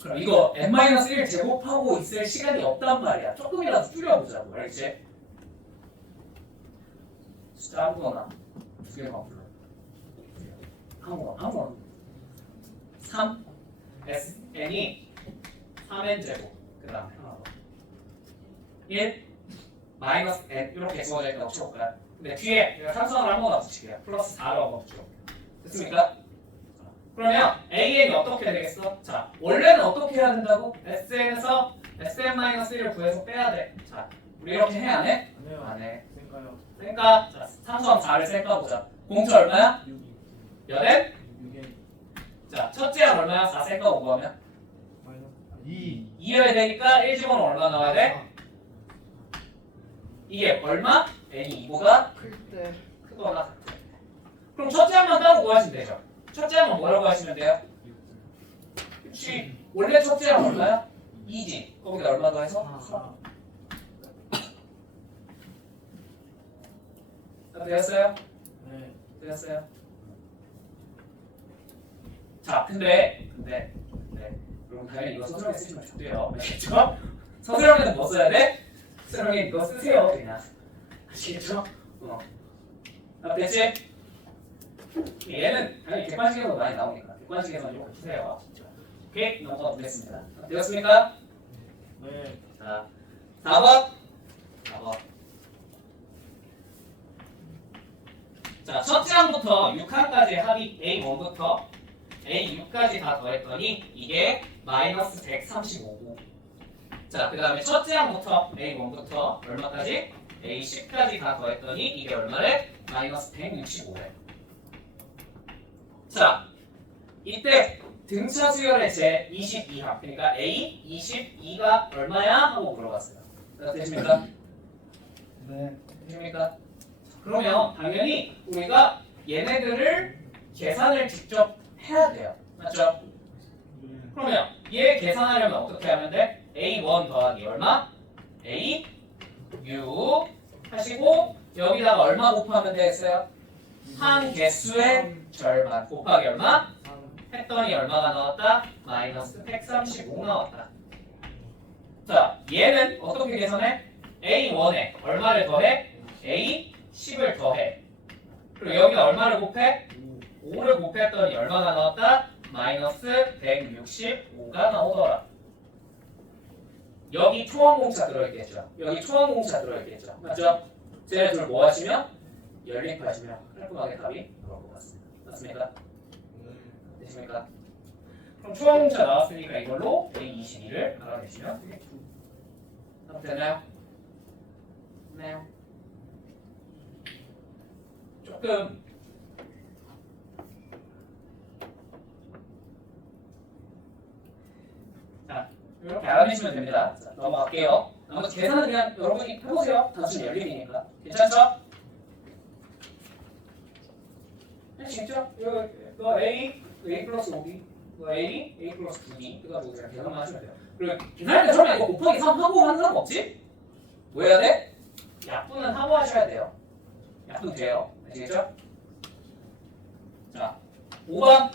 그럼 이거 n-1 제곱하고 있을 시간이 없단 말이야. 조금이라도 줄여보자고. 알겠지? 진짜 아무거나 두 개만 불러. 아무거나 3 SN이 3n 제곱 그 다음에 하나 더 1 마이너스 n 이렇게 주어져 있다고 쳐볼까요? 근데 뒤에 산수항을 아무거나 붙일게요. 플러스 4로 한번 붙여볼게요. 됐습니까? 그러면 AN이 어떻게 되겠어? 자, 원래는 어떻게 해야 된다고? SN에서 SN-1을 구해서 빼야 돼. 자, 우리 이렇게 해 안 해? 안 해요. 안 해. 쌩까요. 쌩까. 자, 산수항 4를 쌩까 보자. 공차 얼마야? 6이. 몇 n? 6에 자, 첫째 항 얼마야? 4 쌩까 5 구하면? 마이너스 2여야 되니까 1 집어넣으면 얼마 나와야 돼? 이게 얼마? n이 2보다 클때 크거나 같아. 그럼 첫째 항만 따로 구하시면 되죠. 첫째 항은 뭐라고 하시면 돼요? 그치. 원래 첫째 항 얼마야? 2지. 거기다 얼마 더해서? 4. 다 되었어요? 네. 되었어요? 자, 근데 여러분 당연히 이거 서술형에 쓰시면 좋대요. 아시겠죠? 서술형에는 뭐 써야 돼? 서술형에 이거 쓰세요 그냥. 아시겠죠? 아, 됐지? 얘는 당연히 객관식에서 많이 나오니까 객관식에서 이렇게 쓰세요. 오케이? 넘어가 보겠습니다. 되었습니까? 네. 자, 4번. 자, 첫째 항부터 6항까지의 합이 A1부터 A6까지 다 더했더니 이게 마이너스 135고. 자, 그 다음에 첫째 항부터 A1부터 얼마까지? A10까지 다 더했더니 이게 얼마래? 마이너스 165래. 자, 이때 등차 수열의 제 22항, 그러니까 A22가 얼마야? 하고 물어봤어요. 자, 되십니까? 네. 되십니까? 그러면 당연히 우리가 얘네들을 계산을 직접 해야 돼요. 맞죠? 그러면 얘 계산하려면 어떻게 하면 돼? A1 더하기 얼마? A 6 하시고 여기다가 얼마 곱하면 되겠어요? 항 개수의 절반 곱하기 얼마? 했더니 얼마가 나왔다? 마이너스 135 나왔다. 자, 얘는 어떻게 계산해? A1에 얼마를 더해? A10을 더해. 그리고 여기다 얼마를 곱해? 5를 곱했더니 얼마가 나왔다? 마이너스 165가 나오더라. 여기 초항공차 들어있겠죠? 여기 초항공차 들어있겠죠? 맞죠? 쟤네 둘 뭐 하시면? 연립하시면 깔끔하게 답이 나올 것 같습니다. 맞습니까? 되십니까? 그럼 초항공차 나왔으니까 이걸로 A22를 알아내시면 되겠죠. 되나요? 네. 조금 자, 이렇게 알아내시면 됩니다. 자, 넘어갈게요. 나머지 계산은 그냥 여러분이 해보세요. 단순히 연립이니까. 괜찮죠? 할 수 있죠? 이거 A 플러스 5B, 이거 A 플러스 9B, 그래가지고 그냥 계산만 하시면 돼요. 그리고 계산할 때 처음에 이거 곱하기 3 하고 하는 사람 없지? 뭐 해야 돼? 약분은 하고 하셔야 돼요. 약분 돼요. 아시겠죠? 자, 5번.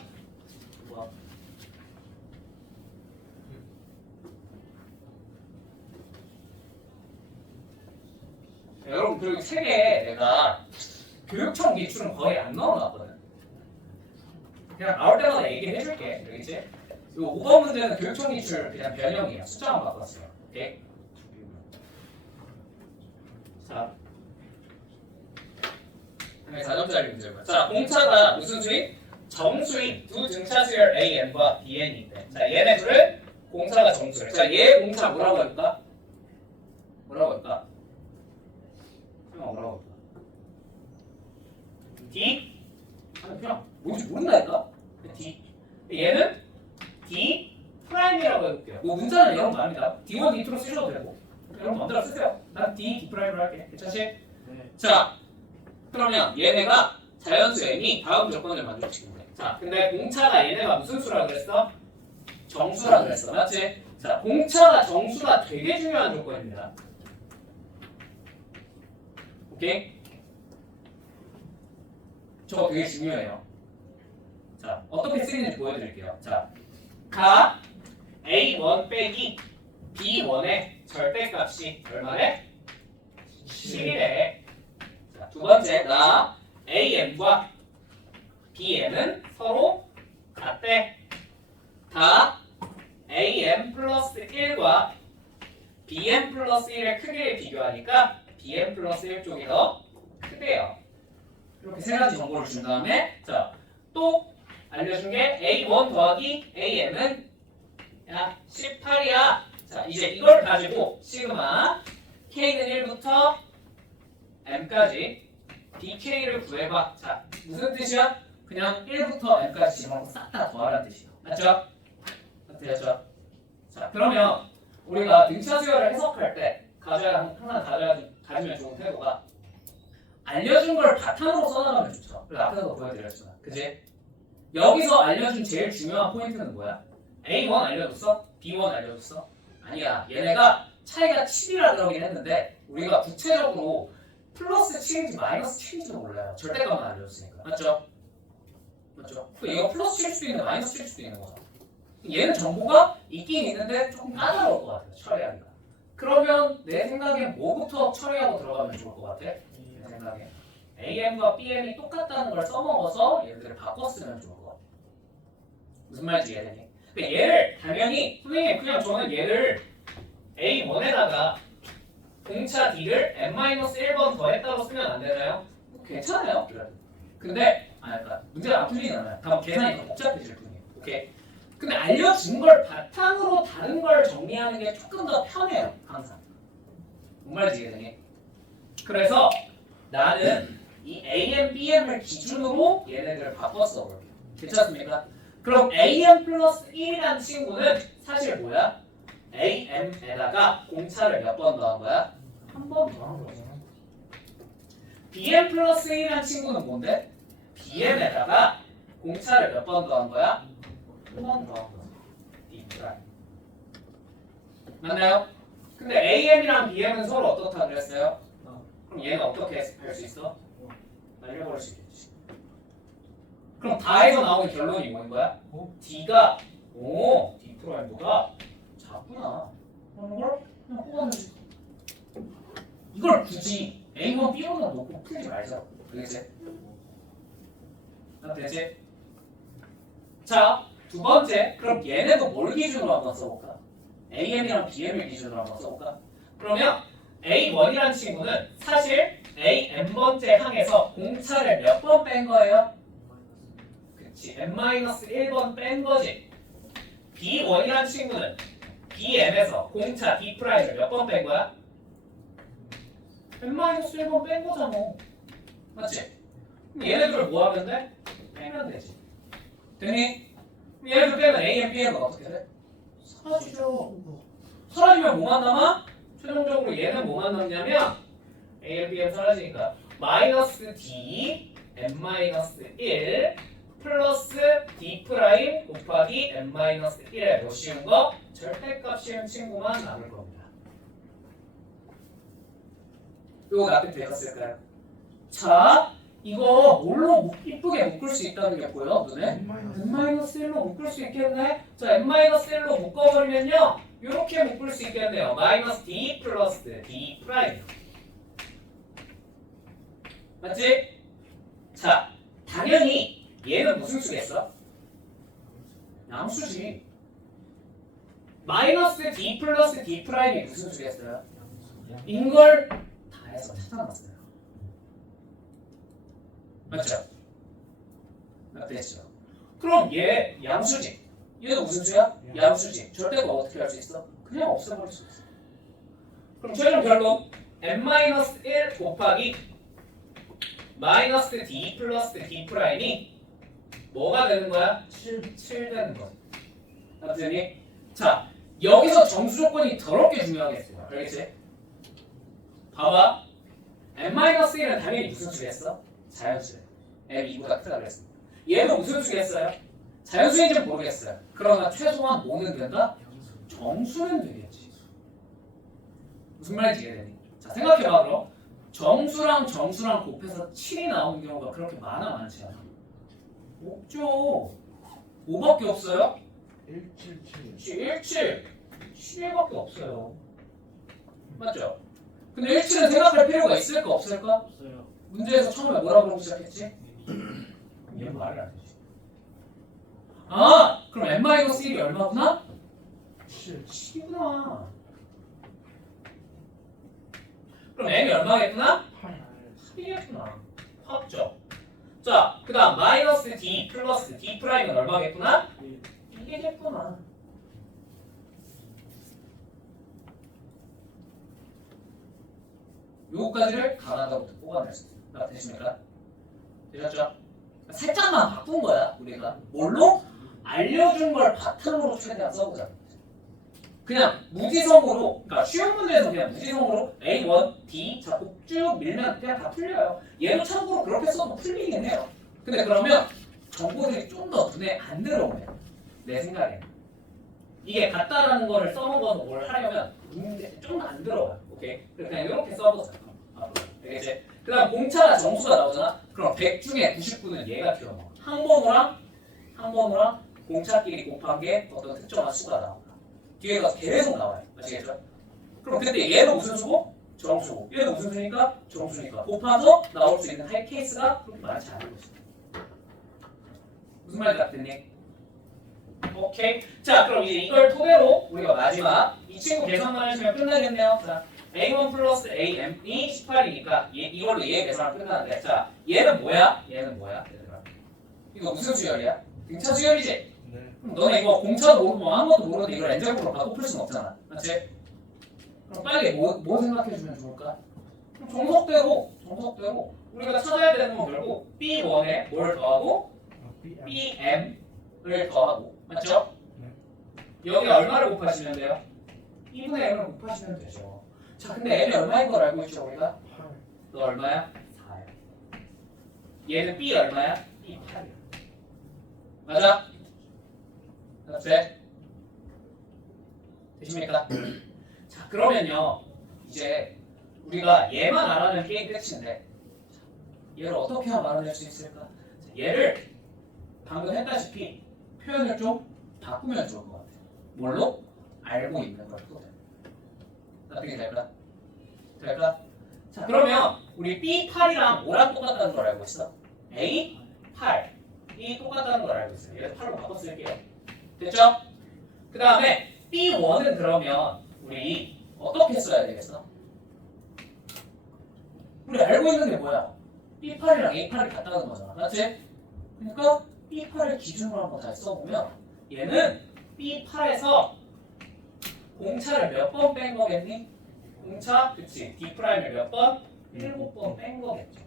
여러분 그리고 책에 내가 교육청 기출은 거의 안 넣어놨거든. 그냥 나올 때마다 얘기해 줄게. 알겠지? 이 5번 문제는 교육청 기출 그냥 변형이야. 숫자만 바꿨어요. 오케이? 자, 4점짜리 문제고요. 자, 공차가 무슨 수인? 정수인 두 등차 수열 A, N과 B, N이 있대. 자, 얘네 둘은 공차가 정수래. 자, 얘 공차 뭐라고 할까? 뭐라고 할까? 뭐라고 할까? D? 아니 그냥 뭔지 모른다니까? D. 얘는 D 프라임이라고 해볼게요. 뭐 문자는 이런 거 아닙니다. D1, D2로 쓰셔도 되고 여러분 마음대로 쓰세요. 난 D, D 프라임으로 할게. 괜찮지? 네. 자, 그러면 얘네가 자연수 N이 다음 조건을 만족시킨대. 자, 근데 공차가 얘네가 무슨 수라 그랬어? 정수라 그랬어. 맞지? 자, 공차가 정수가 되게 중요한 조건입니다. 오케이? 저거 되게 중요해요. 자, 어떻게 쓰이는지 보여드릴게요. 자, 가 A1 빼기 B1의 절대값이 얼마래? 10이래. 자, 두 번째, 가 AM과 BM은 서로 같대. 다 AM 플러스 1과 BM 플러스 1의 크기를 비교하니까 BM 플러스 1 쪽이 더 크대요. 이렇게 세 가지 정보를 준 다음에 자, 또 알려준 게 A1 더하기 AM은 야 18이야. 자, 이제 이걸 가지고 시그마 K는 1부터 M까지 BK를 구해봐. 자, 무슨 뜻이야? 그냥 1부터 M까지 집어넣고 싹 다 더하라는 뜻이야. 맞죠? 맞죠? 자, 그러면 우리가 등차 수열을 해석할 때 항상 가지면 좋은 태도가 알려준 걸 바탕으로 써나가면 좋죠. 그래서 앞에서 보여드렸잖아. 그지? 여기서 알려준 제일 중요한 포인트는 뭐야? A1 알려줬어? B1 알려줬어? 아니야. 얘네가 차이가 7이라 그러긴 했는데 우리가 구체적으로 플러스 7인지 마이너스 7인지도 몰라요. 절대값만 알려줬으니까. 맞죠? 맞죠? 이거 플러스 7일 수도 있는데 마이너스 7일 수도 있는 거죠. 얘는 정보가 있긴 있는데 조금 까다로울 것 같아요. 처리하기가. 그러면 내 생각엔 뭐부터 처리하고 들어가면 좋을 것 같아? 내 생각에 AM과 BM이 똑같다는 걸 써먹어서 얘들을 바꿨으면 좋을 것 같아. 무슨 말인지 이해되니? 그러니까 얘를 당연히 선생님 그냥 저는 얘를 A1에다가 공차 D를 n-1번 더했다고 쓰면 안 되나요? 괜찮아요. 근데 그러니까 문제가 안 풀리진 않아요. 다만 계산이 더 복잡해질 뿐이에요. 오케이. 근데 알려준 걸 바탕으로 다른 걸 정리하는 게 조금 더 편해요. 항상. 뭔 말인지 이해되니? 그래서 나는 이 AM, BM을 기준으로 얘네들을 바꿔 써볼게요. 괜찮습니까? 그럼 AM 플러스 1이라는 친구는 사실 뭐야? AM에다가 공차를 몇 번 더한 거야? 한 번 더한 거야. BM 플러스 1이라는 친구는 뭔데? BM에다가 공차를 몇 번 더한 거야? 한 번 더한 거야. D 프라임. 맞나요? 근데 AM이랑 BM은 서로 어떻다 그랬어요? 그럼 얘는 어떻게 할 수 있어? 날려버릴 수 있겠지. 그럼 다에서 나오는 결론이 뭐인 거야? D가 D 프라임보다 작구나. 그런 걸 그냥 뽑아내지. 이걸 굳이 A1, B1만 놓고 풀지 말자. 알겠지? 되지? 자, 두 번째. 그럼 얘네도 뭘 기준으로 한번 써볼까? AM이랑 BM을 기준으로 한번 써볼까? 그러면 A1이라는 친구는 사실 A-N번째 항에서 공차를 몇 번 뺀 거예요? 그치, n-1번 뺀 거지. B1이라는 친구는 BM에서 공차 D'을 몇 번 뺀 거야? n-1번 뺀 거잖아. 맞지? 그럼 얘네들을 뭐 하면 돼? 빼면 되지. 되니? 그럼 얘네들 빼면 A, M, B는 어떻게 돼? 사라지죠. 사라지면 뭐만 남아? 최종적으로 얘는 뭐만 남냐면 A, M, B, M 사라지니까 마이너스 D, n-1 플러스 D 프라임 곱하기 n-1의 뭐 씌운 거? 절대값 씌운 친구만 남을 겁니다. 이거 납득되셨을까요? 자, 이거 뭘로 이쁘게 묶을 수 있다는 게 보여? 눈에? n-1로 묶을 수 있겠네? 자, n-1로 묶어버리면요 이렇게 묶을 수 있겠네요. 마이너스 D 플러스 D 프라임. 맞지? 자, 당연히 얘는 무슨 수겠어? 양수지. 마이너스 d 플러스 d 프라임이 무슨 수겠어요? 인걸 다 해서 찾아놨어요. 맞죠? 됐죠? 그럼 얘 양수지. 얘도 무슨 수야? 양수지. 절대가 어떻게 할 수 있어? 그냥 없애버릴 수 있어. 그럼 최종 결론 n-1 곱하기 마이너스 d 플러스 d 프라임이 뭐가 되는 거야? 7 되는 거야. 맞지? 자, 여기서 정수 조건이 더럽게 중요하겠어요. 알겠지? 봐봐. n-1은 당연히 무슨 수겠어? 자연수. m2보다 크다 그랬어. 얘는 무슨 수겠어요? 자연수인지 모르겠어요. 그러나 최소한 뭐는 된다? 정수는 되겠지. 무슨 말인지 이해되니? 자, 생각해봐 그럼. 정수랑 정수랑 곱해서 7이 나오는 경우가 그렇게 많지 않아? 없죠. 5밖에 없어요? 177 17, 11밖에 없어요. 맞죠? 근데 17은 생각할 필요가 있을까 없을까? 없어요. 문제에서 처음에 뭐라고 그러고 시작했지? 얘 말을 안 되지. 아, 그럼 n-1이 얼마구나? 7이구나. 그럼 n이 얼마겠구나? 8이겠구나. 확죠. 자, 그 다음 마이너스 d 플러스 d 프라임은 얼마겠구나? 이게 됐구나. 요거까지를 가나다부터 뽑아낼 수 있어요. 되십니까? 되셨죠? 살짝만 바꾼 거야 우리가. 뭘로? 알려준 걸 바탕으로 최대한 써보자. 그냥 무지성으로, 그러니까 쉬운 문제에서 그냥 무지성으로 A1, D 자꾸 쭉 밀면 그냥 다 풀려요. 얘도 참고로 그렇게 써도 풀리긴 해요. 근데 그러면 정보들이 좀 더 눈에 안 들어오네요. 내 생각에. 이게 같다라는 거를 써먹어서 뭘 하려면 눈에 좀 안 들어와요. 오케이? 그래서 그냥 이렇게 써보자. 앞으로. 알겠지? 그 다음 공차나 정수가 나오잖아? 그럼 100 중에 99는 얘가 튀어나와. 항번호랑 공차끼리 곱한 게 어떤 특정한 수가 나온다. 뒤에 가서 계속 나와요. 아시겠죠? 그럼 그때 얘도 무슨 수고? 정수고. 얘도 무슨 수니까? 정수니까. 곱해서 나올 수 있는 할 케이스가 그렇게 많지 않은 거죠. 무슨 말인지 알겠니? 오케이. 자, 그럼 이제 이걸 토대로 우리가 마지막 이 친구 계산만 해주면 끝나겠네요. 자, A1 플러스 AM이 18이니까 이걸로 얘 계산하면 끝나는데, 자, 얘는 뭐야? 얘들아. 이거 무슨 수열이야? 등차 수열이지? 네. 그럼 너네 이거 공차도 모르고 아무것도 모르는데 이걸 n제곱으로 바꿔 풀 수는 없잖아. 맞지? 그럼 빨리 뭐 생각해주면 좋을까? 그럼 정석대로 우리가 찾아야 되는 건 결국 B1에 뭘 더하고 BM을 더하고, 맞죠? 네. 여기 얼마를 곱하시면 돼요? 2분의 m을 곱하시면 되죠. 자, 근데 m이 얼마인 걸 알고 있죠 우리가? 8 너 얼마야? 4야. 얘는 B 얼마야? B 8이야. 맞아? 맞지? 되십니까? 자, 그러면요 이제 우리가 얘만 알아내면 게임 끝인데 얘를 어떻게 하면 알아낼 수 있을까? 자, 얘를 방금 했다시피 표현을 좀 바꾸면 좋을 것 같아요. 뭘로? 알고 있는 걸 토대로. 어떻게 될까? 자, 그러면 우리 B8이랑 뭐랑 똑같다는 걸 알고 있어? A8이 똑같다는 걸 알고 있어요. 얘를 8로 바꿔 쓸게요. 됐죠? 그 다음에 B1은 그러면 우리 어떻게 써야 되겠어? 우리 알고 있는 게 뭐야? B8이랑 A8이 같다는 거잖아. 맞지? 그러니까 B8을 기준으로 한번 다시 써보면 얘는 B8에서 공차를 몇 번 뺀 거겠니? 공차, 그치. D'을 몇 번? 7번 뺀 거겠죠.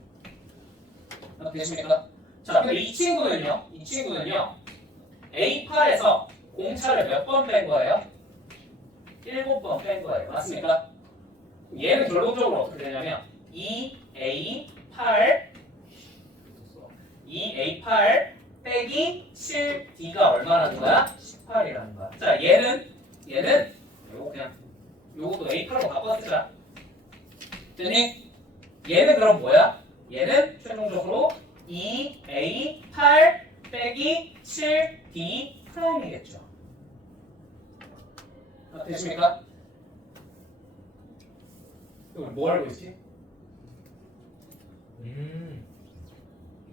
되십니까? 자, 근데 이 친구는요? A8에서 공차를 몇 번 뺀 거예요? 7번 뺀 거예요. 맞습니까? 얘는 결론적으로 어떻게 되냐면 2A8 빼기 7D가 얼마라는 거야? 18이라는 거야. 자, 얘는 요거 그냥 요것도 A8로 바꿔 쓰자. 됐니? 얘는 그럼 뭐야? 얘는 최종적으로 2A8 빼기 7D 프라임이겠죠. 되십니까? 이거 뭐 알고 있지?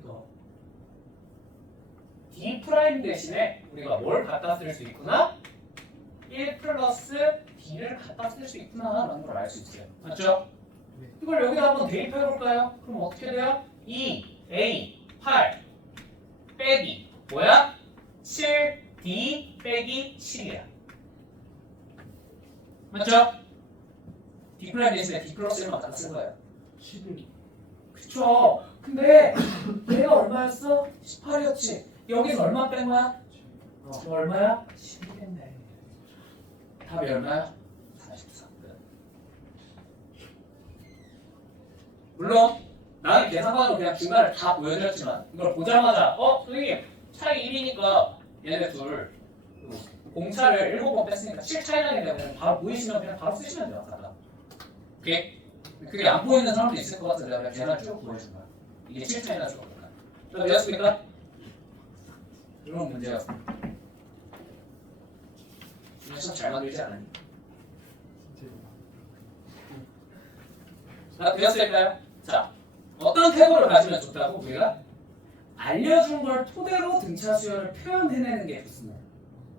이거 D 프라임 대신에 우리가 뭘 갖다 쓸 수 있구나? 1 플러스 D를 갖다 쓸 수 있구나 라는 걸 알 수 있어요. 맞죠? 이걸 여기다 한번 대입해 볼까요? 그럼 어떻게 돼요? 2A 8 빼기 뭐야? 7D 빼기 7이야. 맞죠? D 프라임 대신에 D 플러스 1만 갖다 쓴 거예요. 11. 그쵸? 근데 얘가 얼마였어? 18이었지. 여기서 얼마 뺀 거야? 얼마야? 11이겠네. 답이 얼마야? 43. 물론 나는 계산관으로 그냥 중간을 다 보여드렸지만 이걸 보자마자 선생님 차이 1이니까 얘네 둘 공차를 7번 뺐으니까 7 차이 나게 되면 바로 보이시면 그냥 바로 쓰시면 돼요. 아까. 오케이? 그게 안 보이는 사람도 있을 것 같아서 내가 그냥 계산 쭉 보여준 거야. 이게 7 차이나 줄었구나. 자, 되었습니까? 이런 문제였습니다. 시험 잘 만들지 않았니? 자, 되었을까요? 자, 어떤 태도를 가지면 좋다고? 우리가 알려준 걸 토대로 등차 수열을 표현해내는 게 좋습니다.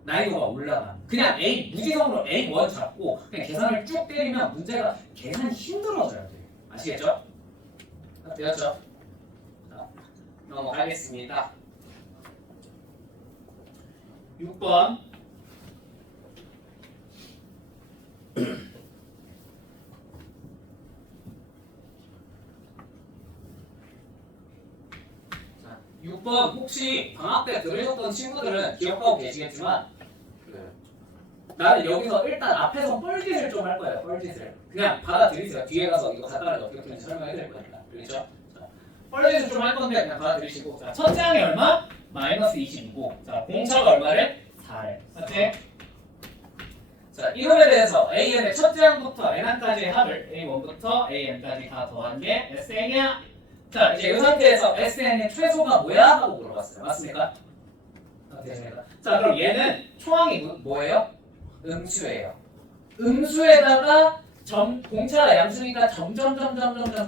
난이도가 올라가. 그냥 A 무지성으로 A1 잡고 그냥 계산을 쭉 때리면 문제가 계산이 힘들어져야 돼요. 아시겠죠? 자, 되었죠? 자, 넘어가겠습니다. 6번. 자, 6번 혹시 방학 때 들으셨던 친구들은 기억하고 계시겠지만 나는 여기서 일단 앞에서 뻘짓을 좀 할 거예요. 뻘짓을 그냥 받아들이세요. 뒤에 가서 이거 간단하게 어떻게 푸는지 설명해 드릴 거니까. 그렇죠? 뻘짓을 좀 할 건데 그냥 받아들이시고. 자, 첫째 항이 얼마? 마이너스 22고 자, 공차가 얼마래? 4래. 맞지? 자, 이놈에 대해서 AN의 첫째 항부터 N항까지의 합을 A1부터 AN까지 다 더한 게 SN이야. 자, 이제 이 상태에서 SN의 최소가 뭐야? 하고 물어봤어요. 맞습니까? 자, 그럼 얘는 초항이 뭐예요? 음수예요. 음수에다가 공차가 양수니까 점점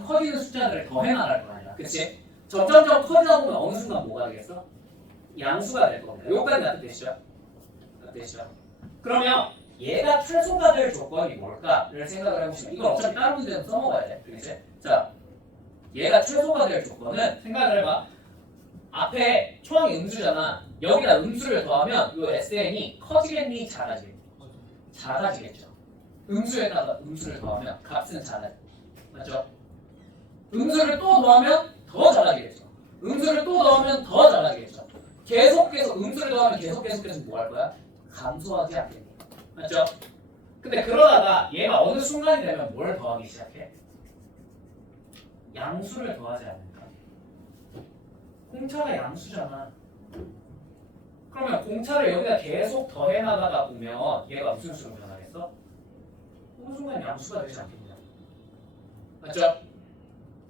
커지는 숫자들을 더해 나갈 거 아니야. 그치? 점점 커지다 보면 어느 순간 뭐가 되겠어? 양수가 될 겁니다. 여기까지 납득되시죠? 납득되시죠? 그러면 얘가 최소가 될 조건이 뭘까를 생각을 해보시면 이건 어차피 다른 문제는 써먹어야 돼. 그치? 자, 얘가 최소가 될 조건은 생각을 해봐. 앞에 초항이 음수잖아. 여기다 음수를 더하면 이 SN이 커지겠니? 작아지겠죠. 음수에다가 음수를 더하면 값은 작아져. 맞죠? 음수를 또 더하면 더 작아지겠죠. 음수를 또 더하면 더 작아지겠죠. 계속해서 음수를 더하면 계속해서 뭐 할 거야? 감소하지 않겠니? 맞죠? 근데 그러다가 얘가 어느 순간이 되면 뭘 더하기 시작해? 양수를 더하지 않을까? 공차가 양수잖아. 그러면 공차를 여기다 계속 더해 나가다 보면 얘가 무슨 수로 변하겠어? 어느 순간 양수가 되지 않겠냐? 맞죠?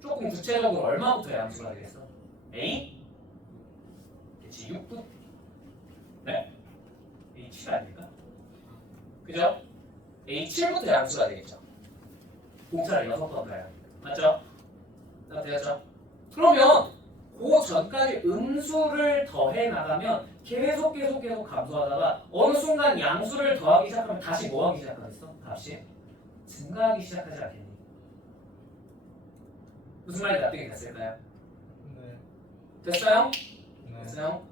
조금 구체적으로 얼마부터 양수가 되겠어? A? 그치 6부터 네? A7 아닙니까? 그죠? A7부터 양수가 되겠죠. 공차를 6번 더해야 합니다. 맞죠? 자, 되었죠? 그러면 그 전까지 음수를 더해 나가면 계속 감소하다가 어느 순간 양수를 더하기 시작하면 다시 뭐 하기 시작하겠어? 값이 증가하기 시작하지 않겠니? 무슨 말인지 납득이 됐을까요? 네. 됐어요? 네. 됐어요?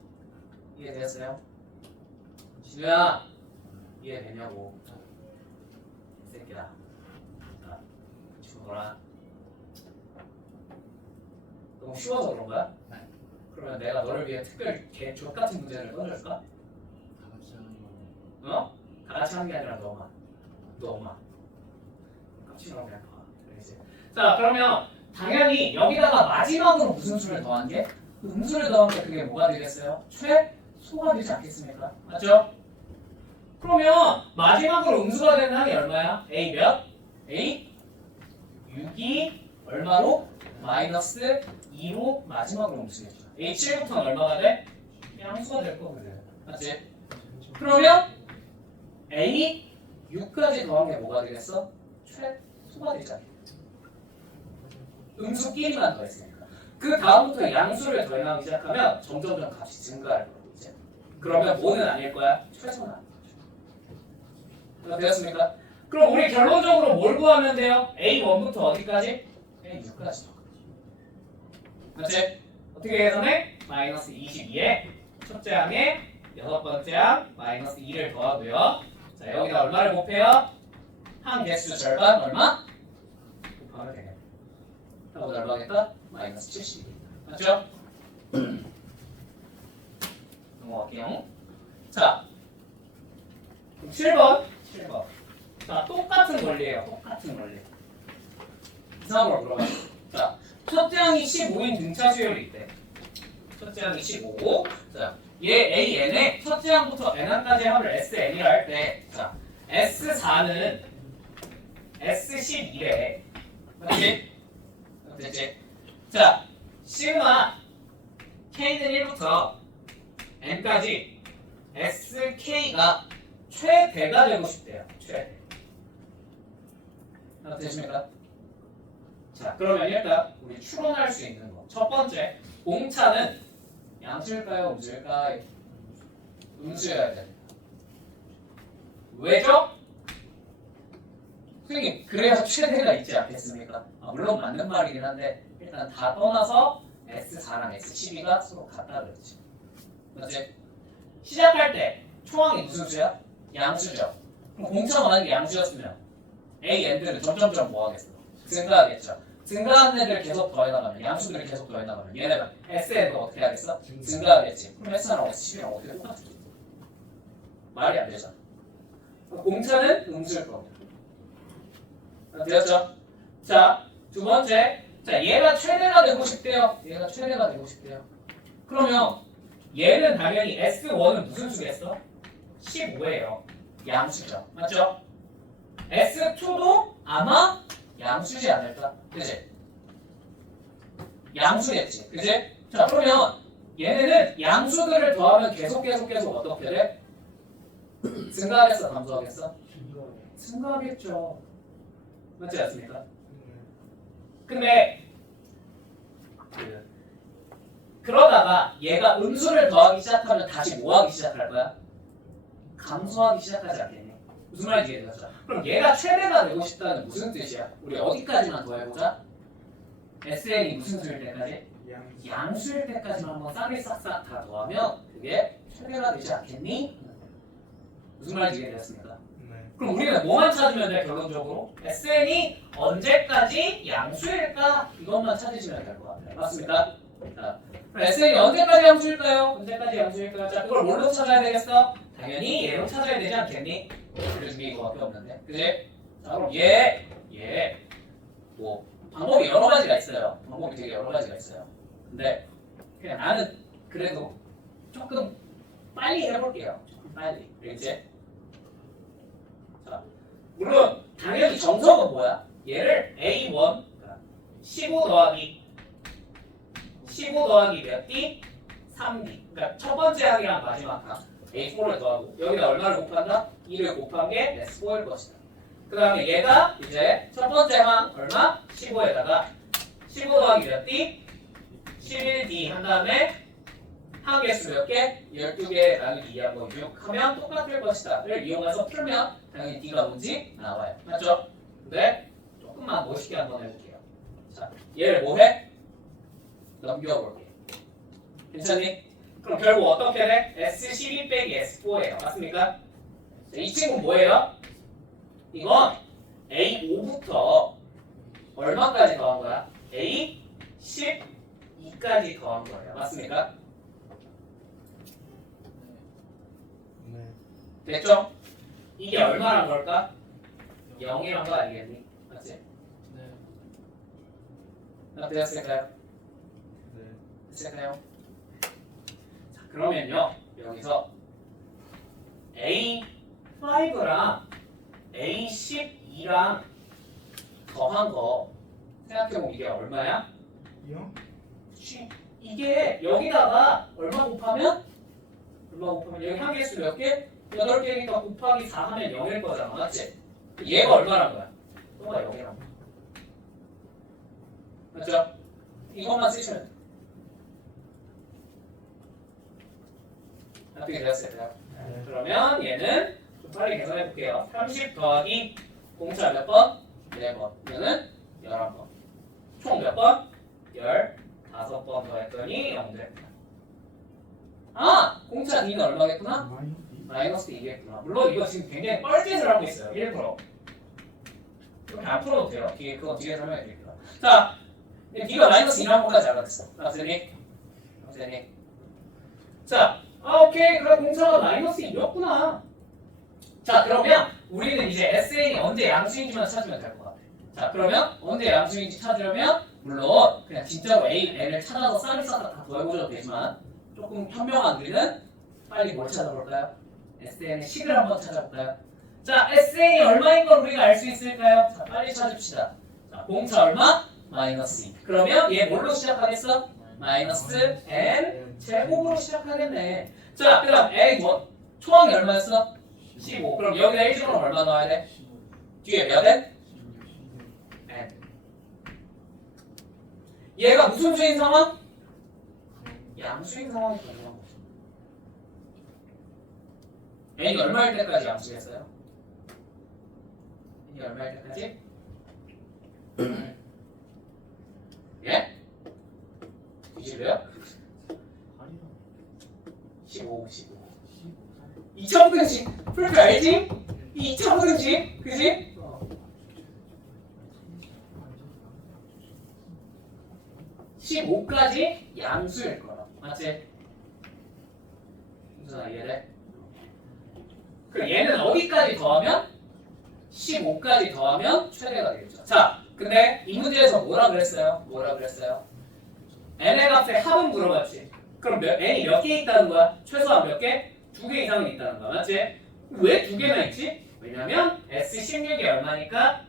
이해되었어요? 진우야 이해되냐고. 이 새끼야. 자, 죽어라. 너무 쉬워서 그런 거야? 그러면 내가 너를 위해 특별히 개족 같은 문제를 던져줄까? 어? 다 같이 하는 게 아니라 너만. 깝치라고 그냥 가. 그러지. 자, 그러면 당연히 여기다가 마지막으로 무슨 수를 더한 게? 음수를 더한 게 그게 뭐가 되겠어요? 최소가 되지 않겠습니까? 맞죠? 그러면 마지막으로 음수가 되는 항이 얼마야? A 몇? A 6이 얼마로? 마이너스 2로 마지막으로 음수겠죠. A7부터는 얼마가 돼? 양수가 될 거거든. 맞지? 그러면 A 6까지 더한 게 뭐가 되겠어? 최소가 되지 않겠지. 음수끼리만 더했으니까. 그 다음부터 양수를 더해나가기 시작하면 점점점 값이 증가할 거고 이제. 그러면 뭐는 아닐 거야? 최소는 아닐 거야. 되었습니까? 그럼 우리 결론적으로 뭘 구하면 돼요? A1부터 어디까지? A6까지. 맞지? 어떻게 계산해? 마이너스 22에 첫째 항에 여섯 번째 항 마이너스 2를 더하고요. 자, 여기다 얼마를 곱해요? 항 개수 절반 얼마? 곱하면 되겠네. 하고 얼마겠다? 마이너스 70. 맞죠? 넘어갈게요. 자, 7번. 자, 똑같은 원리예요. 똑같은 원리. 이상으로 들어가요. 자, 첫째 항이 15인 등차 수열이 있대. 첫째 항이 15. 자, 얘 A, N에 첫째 항부터 N항까지 합을 SN이라 할 때, 자, S4는 S11에, 맞지? 됐지? 자, 시그마 K는 1부터 N까지 SK가 최대가 되고 싶대요. 최대. 되십니까? 자, 그러면 일단 우리 추론할 수 있는 거. 첫 번째, 공차는 양수일까요? 음수일까요? 음수여야 돼. 왜죠? 선생님, 그래야 최대가 있지 않겠습니까? 물론 맞는 말이긴 한데 일단 다 떠나서 S4랑 S12가 서로 같다 그랬지. 맞지? 시작할 때 초항이 무슨 수야? 양수죠. 그럼 공차가 만약에 양수였으면 A, N들은 점점점 뭐 하겠어? 증가하겠죠. 증가하는 애들 계속 더해나가면 양수들이 계속 더해나가면 얘네가 SN도 어떻게 하겠어? 증가하겠지. 그럼 S1랑 S12랑 어떻게 똑같지? 말이 안 되잖아. 공차는 음수일 겁니다. 되었죠? 자, 두 번째. 자, 얘가 최대가 되고 싶대요. 얘가 최대가 되고 싶대요. 그러면 얘는 당연히 S1은 무슨 수겠어? 15예요. 양수죠. 맞죠? S2도 아마 양수지 않을까? 그지? 양수겠지. 그지? 자, 그러면 얘네는 양수들을 더하면 계속 어떻게 돼? 증가하겠어? 감소하겠어? 증가하겠죠. 맞지 않습니까? 근데 그러다가 얘가 음수를 더하기 시작하면 다시 뭐 하기 시작할 거야? 감소하기 시작하지 않겠니? 무슨 말인지 이해되죠? 그럼 얘가 최대가 되고 싶다는 무슨 뜻이야? 우리 어디까지만 더해보자? SN이 무슨 수일 때까지? 양수일 때까지만 한번 싹이 싹싹 다 더하면 그게 최대가 되지 않겠니? 무슨 말인지 이해되었습니까? 그럼 우리는 뭐만 찾으면 돼 결론적으로? SN이 언제까지 양수일까? 이것만 찾으시면 될 것 같아요. 맞습니까? 자, SN이 언제까지 양수일까요? 언제까지 양수일까요? 자, 그걸 뭘로 찾아야 되겠어? 당연히 얘로 찾아야 되지 않겠니? 그래서 이거밖에 없는데, 그지? 자, 그럼 뭐 방법이 여러 가지가 있어요. 방법이 되게 여러 가지가 있어요. 근데 그냥 나는 그래도 조금 빨리 해볼게요. 조금 빨리, 그렇지? 자, 물론 당연히 정석은 뭐야? 얘를 A1 15 더하기 몇 D? 3D. 그러니까 첫 번째 항이랑 마지막 항 A4를 더하고 여기다 얼마를 곱한다? 2를 곱한 게 S4일 것이다. 그 다음에 얘가 이제 첫 번째 항 얼마? 15에다가 15 더하기 몇 D? 11D 한 다음에 항 개수 몇 개? 12개 나누기 2하고 6 하면 똑같을 것이다.를 이용해서 풀면 당연히 D가 뭔지 나와요. 맞죠? 근데 조금만 멋있게 한번 해볼게요. 자, 얘를 뭐 해? 넘겨볼게요. 괜찮니? 그럼 결국 어떻게 돼? S12 빼기 S4예요. 맞습니까? 자, 이 친구는 뭐예요? 이건 A5부터 얼마까지 더한 거야? A12까지 더한 거예요. 맞습니까? 됐죠? 이게 얼마란 걸까? 0이란 거 아니겠니? 맞지? 네. 되었을까요? 네. 됐을까요? 자, 그러면요 여기서 A5랑 A12랑 더한 거 생각해보면 이게 얼마야? 0? 그치? 이게 여기다가 얼마 곱하면 여기 한 개수 몇 개? 8개니까 곱하기 4 하면 0일 거잖아. 맞지? 얘가 얼마란 거야? 또가 0이란 거야. 맞죠? 이것만 쓰시면 돼요. 어떻게 되었을까요? 그러면 얘는 좀 빨리 계산해 볼게요. 30 더하기 공차 몇 번? 4번. 얘는 11번. 총 몇 번? 15번 더했더니 0 됐다. 아! 공차 D는 얼마겠구나? 마이너스 2겠구나. 물론 이거 지금 굉장히 뻘짓을 하고 있어요. 1%. 이렇게 안 풀어도 돼요. 그거 뒤에 설명해 드릴게요. 자, D가 마이너스 2라는 것까지 알아듣어. 선생님? 선생님? 자, 오케이. 그럼 공차가 마이너스 2였구나. 자, 그러면 우리는 이제 SN이 언제 양수인지만 찾으면 될 것 같아. 자, 그러면 언제 양수인지 찾으려면 물론 그냥 진짜로 A, N을 찾아서 쌀을 싸다 다 더해보셔도 되지만 조금 현명한 우리는 빨리 뭘 찾아볼까요? SN의 식을 한번 찾아볼까요? 자, SN이 얼마인 걸 우리가 알 수 있을까요? 자, 빨리 찾읍시다. 자, 공차 얼마? 마이너스 2. 그러면 얘 뭘로 시작하겠어? 마이너스 N 제곱으로 시작하겠네. 자, 그 다음 A1 초항이 얼마였어? 15. 그럼 여기다 1제곱 얼마 넣어야 돼? 뒤에 몇 N? N. 얘가 무슨 수인 상황? 양수인 상황이 가능한 거죠. N이 얼마일 때까지 양수겠어요? N이 얼마일 때까지? 예? 20이요? 15. 2,000분씩 풀 알지? 2,000분씩 그지? 15까지 양수일 거라 맞지? 무슨 이해돼? 그럼 얘는 어디까지 더하면? 15까지 더하면 최대가 되겠죠. 자, 근데 이 문제에서 뭐라 그랬어요? n의 값의 합은 물어봤지. 그럼 n이 몇 개 있다는 거야? 최소한 몇 개? 2개 이상은 있다는 거야. 맞지? 왜 2개나 있지? 왜냐면 S16이 얼마니까?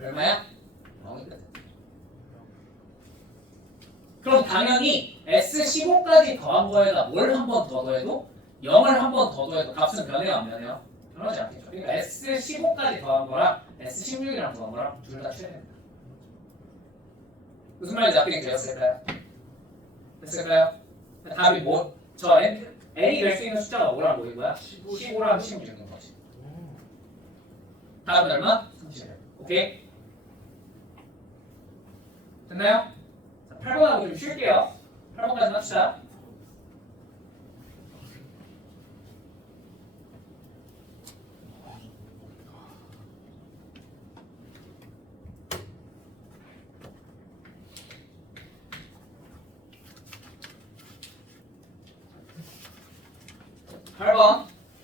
얼마야? 0이거든. 그럼 당연히 S15까지 더한 거에다 뭘 한 번 더 더해도 0을 한 번 더 더해도 값은 변해요 안 변해요? 변하지 않겠죠. 그러니까 S15까지 더한 거랑 S16이랑 더한 거랑 둘 다 최대입니다. 무슨 말인지 앞에 되었을까요? 됐을까요? 답이 뭐? 저 n이 될 수 있는 숫자가 뭐랑 뭐인 거야? 15랑 16인 거지. 답은 얼마? 31. 오케이? 됐나요? 자, 8번하고 좀 쉴게요. 8번까지 합시다.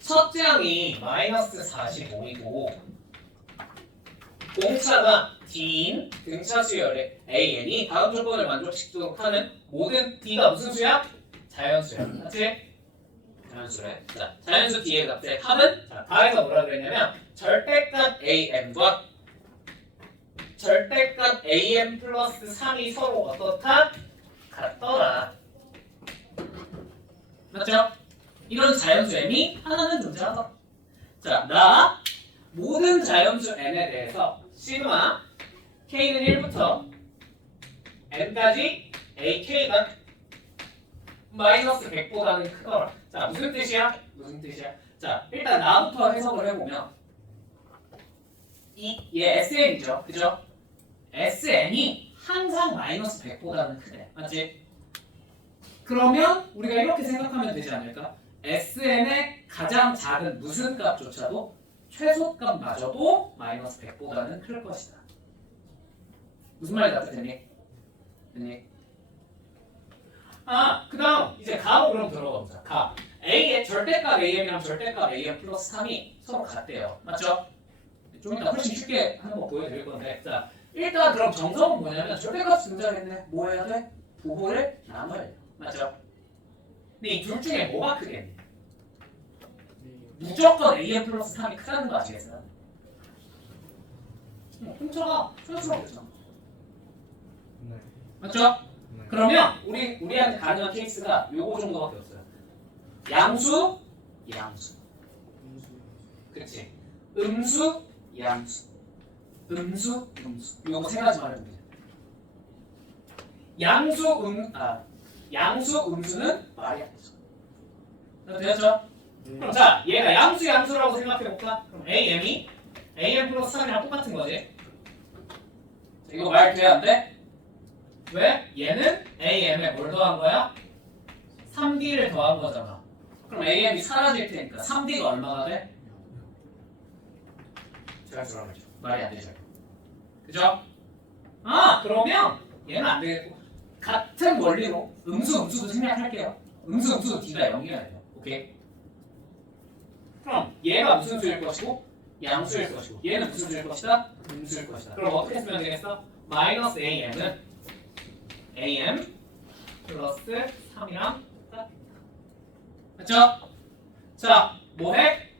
첫째 항이 마이너스 45이고 공차가 D인 등차 수열의 AN이 다음 조건을 만족시키도록 하는 모든 D가 무슨 수야? 자연수야. 맞지? 자연수래. 자, 자연수 D의 값의 합은 자, 다에서 뭐라 그랬냐면 절대값 AM과 절대값 AM 플러스 3이 서로 어떻다? 같더라. 맞죠? 이런 자연수 M이 하나는 존재하다. 자, 나 모든 자연수 N에 대해서 시그마 K는 1부터 N까지 AK가 마이너스 100보다는 크더라. 자, 무슨 뜻이야? 자, 일단 나부터 해석을 해보면 얘 SN이죠. 그죠? SN이 항상 마이너스 100보다는 크대. 맞지? 그러면 우리가 이렇게 생각하면 되지 않을까? SN의 가장 작은 무슨 값조차도 최소값마저도 마이너스 100보다는 클 것이다. 무슨 말인지 알겠니? 됐니? 그 다음 이제 가로 그럼 들어가보자. 가. A의 절대값 AM이랑 절대값 AM 플러스 3이 서로 같대요. 맞죠? 좀 이따 훨씬 쉽게 하는 거 보여드릴 건데 자, 일단 그럼 정성은 뭐냐면 절대값 등장했네. 뭐 해야 돼? 부호를 나눠야 돼요. 맞죠? 근데 이 둘 중에 뭐가 크겠니? 무조건 AM 플러스 3이 크다는 거 아시겠어요? 홍차가 최소로 그렇죠. 네. 맞죠? 네. 그러면 우리한테 가능한 케이스가 요거 정도밖에 없어요. 양수, 그렇지. 음수, 양수, 음수. 요거 세 가지만 해도 돼. 양수 음수는 말이 안 되죠. 되었죠? 그럼 자, 얘가 양수라고 생각해볼까? 그럼 AM이 AM 플러스 3이랑 똑같은 거지. 이거 말 돼야 안 돼? 왜? 얘는 AM에 뭘 더한 거야? 3D를 더한 거잖아. 그럼 AM이 사라질 테니까 3D가 얼마가 돼? 제가 들어가죠. 말이 안 되죠. 그죠? 그러면 얘는 안 되겠고 같은 원리로 음수도 생략할게요. 음수도 D가 0이어야 돼요. 오케이? 그럼 얘가 무슨 수일 것이고 양수일 것이고 얘는 무슨 수일 것이다? 음수일 것이다. 그럼 어떻게 쓰면 되겠어? 마이너스 AM은 AM 플러스 3이랑 똑같다. 맞죠? 자, 뭐해?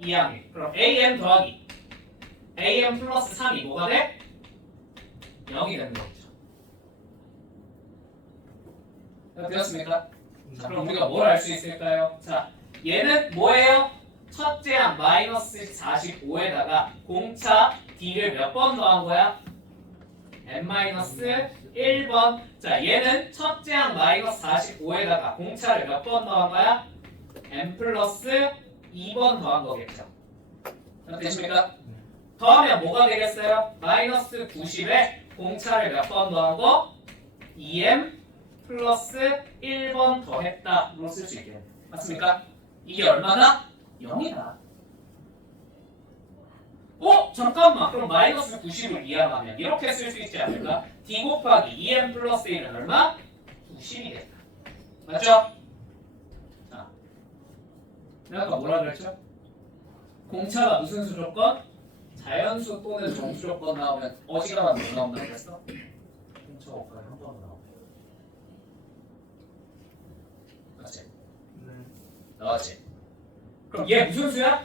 2항이. 그럼 AM 더하기 AM 플러스 3이 뭐가 돼? 0이 되는 거죠. 되었습니까? 자, 그럼 우리가 뭘 알 수 있을까요? 자, 얘는 뭐예요? 첫째 항 마이너스 45에다가 공차 D를 몇 번 더한 거야? n-1번. 자, 얘는 첫째 항 마이너스 45에다가 공차를 몇 번 더한 거야? n 플러스 2번 더한 거겠죠. 되십니까? 더하면 뭐가 되겠어요? 마이너스 90에 공차를 몇 번 더한 거? 2m 플러스 1번 더했다. 로 쓸 수 있겠네. 맞습니까? 이게 얼마다? 0이다. 잠깐만. 그럼 마이너스 90을 이항하면 이렇게 쓸 수 있지 않을까? D 곱하기 2m 플러스 1은 얼마? 90이겠다. 맞죠? 자, 내가 아까 뭐라 그랬죠? 공차가 무슨 수 조건? 자연수 또는 정수 조건 나오면 어지간하면 뭐 나온다고 그랬어? 공차 곱하기 한 번 나오면. 맞지? 나왔지? 그럼 얘 무슨 수야?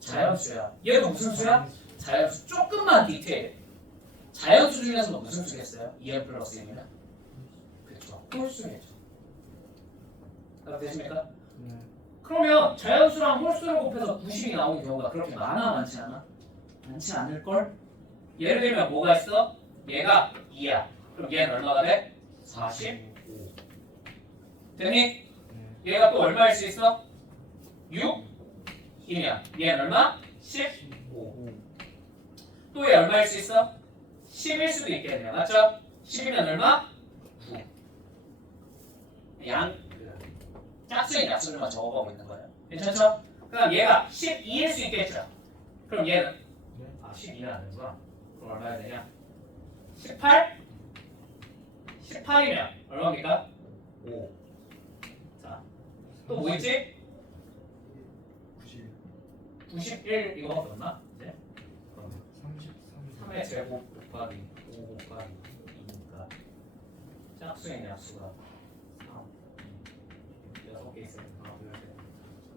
자연수야. 얘도 무슨 수야? 자연수. 조금만 디테일. 자연수 중에서 무슨 수겠어요? 2m 플러스 1이면? 그렇죠. 홀수겠죠. 되십니까? 그러면 자연수랑 홀수를 곱해서 90이 나오는 경우가 그렇게 많지 않아? 많지 않을걸? 예를 들면 뭐가 있어? 얘가 2야. 그럼 얘는 얼마가 돼? 45. 되니? 얘가 또 얼마일 수 있어? 6이면 얘는 얼마? 15. 또 얘 얼마일 수 있어? 10일 수도 있겠네요. 맞죠? 10이면 얼마? 9. 짝수인 약수들만 적어가고 있는 거예요. 괜찮죠? 그럼 얘가 12일 수 있겠죠? 그럼 얘는 12는 안 되는구나. 그럼 얼마야 되냐? 18? 18이면 얼마입니까? 5. 자, 또 뭐 있지? 91 이거밖에 없나? 이제? 그럼 3의 제곱 곱하기 5 곱하기 2니까 짝수인 약수가 6개 있으니까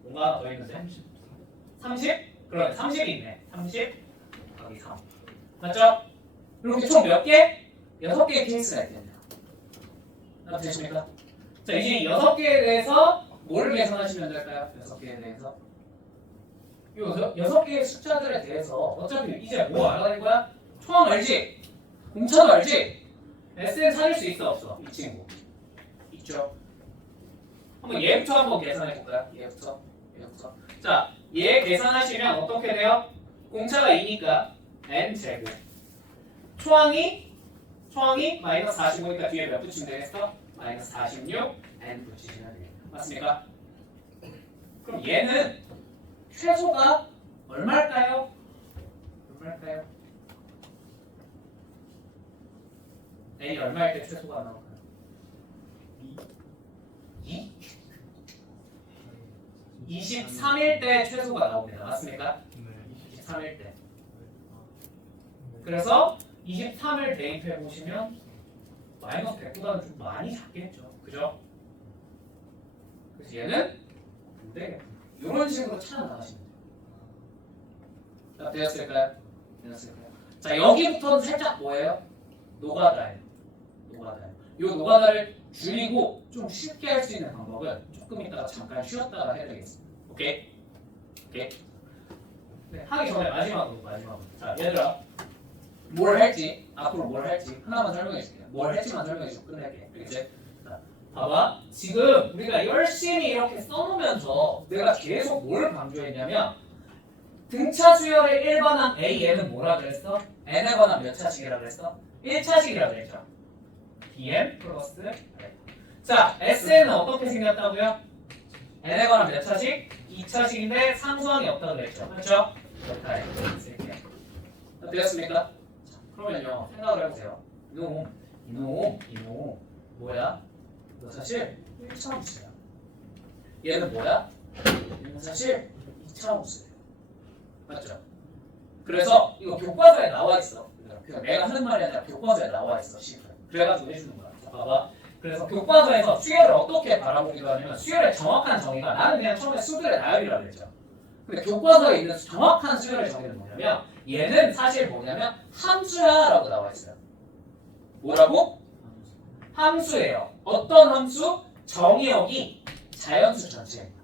뭔가 하나 더 있는데? 30? 그러네 30이 있네. 30 곱하기 3 맞죠? 이렇게 총 몇 개? 6개의 케이스가 있겠네요. 되십니까? 자, 이제 6개에 대해서 뭘 계산하시면 될까요? 6개에 대해서 이 6개의 숫자들에 대해서 어차피 이제 뭐 알아야 거야? 초항 알지? 공차도 알지? SN 찾을 수 있어 없어? 이 친구 있죠? 한번 얘부터 한번 계산해 볼까요? 얘부터. 자, 얘 계산하시면 어떻게 돼요? 공차가 2니까 n 제곱. 초항이 마이너스 45니까 뒤에 몇 붙이면 되겠어? 마이너스 46 n 붙이시면 되겠다. 맞습니까? 그럼 얘는 최소가 얼마일까요? n이 얼마일 때 최소가 나올까요? 2? 23일 때 최소가 나옵니다. 맞습니까? 23일 때. 그래서 23을 대입해 보시면 마이너스 100보다는 좀 많이 작겠죠. 그죠? 그래서 얘는 안 되겠다. 이런 식으로 찾아나가시면 돼요. 자, 되었을까요? 자, 여기부터는 살짝 뭐예요? 노가다예요. 이 노가다를 줄이고 좀 쉽게 할 수 있는 방법은 조금 이따가 잠깐 쉬었다가 해야 되겠습니다. 오케이? 네, 하기 전에 마지막으로. 자, 얘들아. 뭘 할지, 앞으로 뭘 할지 하나만 설명해 줄게요. 뭘 할지만 설명해 주고 끝낼게. 알겠지? 자, 봐봐. 지금 우리가 열심히 이렇게 써놓으면서 내가 계속 뭘 강조했냐면 등차 수열의 1반항 AN은 뭐라 그랬어? N에 관한 몇 차식이라 그랬어? 1차식이라 그랬죠. BM 플러스 자, SN은 어떻게 생겼다고요? N에 관한 몇 차식? 2차식인데 상수항이 없다고 그랬죠. 그렇죠? 그렇다. 쓸게요. 되었습니까? 자, 그러면요. 생각을 해보세요. 이놈 뭐야? 이거 사실 1차 함수야. 얘는 뭐야? 얘는 사실 2차 함수야. 맞죠? 그래서 이거 교과서에 나와 있어. 그냥 내가 하는 말이 아니라 교과서에 나와 있어. 그래가지고 해주는 거야. 자, 봐봐. 그래서 교과서에서 수열을 어떻게 바라보기도 하냐면 수열의 정확한 정의가 나는 그냥 처음에 수들의 나열이라고 그랬죠. 근데 교과서에 있는 정확한 수열의 정의는 뭐냐면 얘는 사실 뭐냐면 함수야라고 나와 있어요. 뭐라고? 함수예요. 어떤 함수? 정의역이 자연수 전체입니다.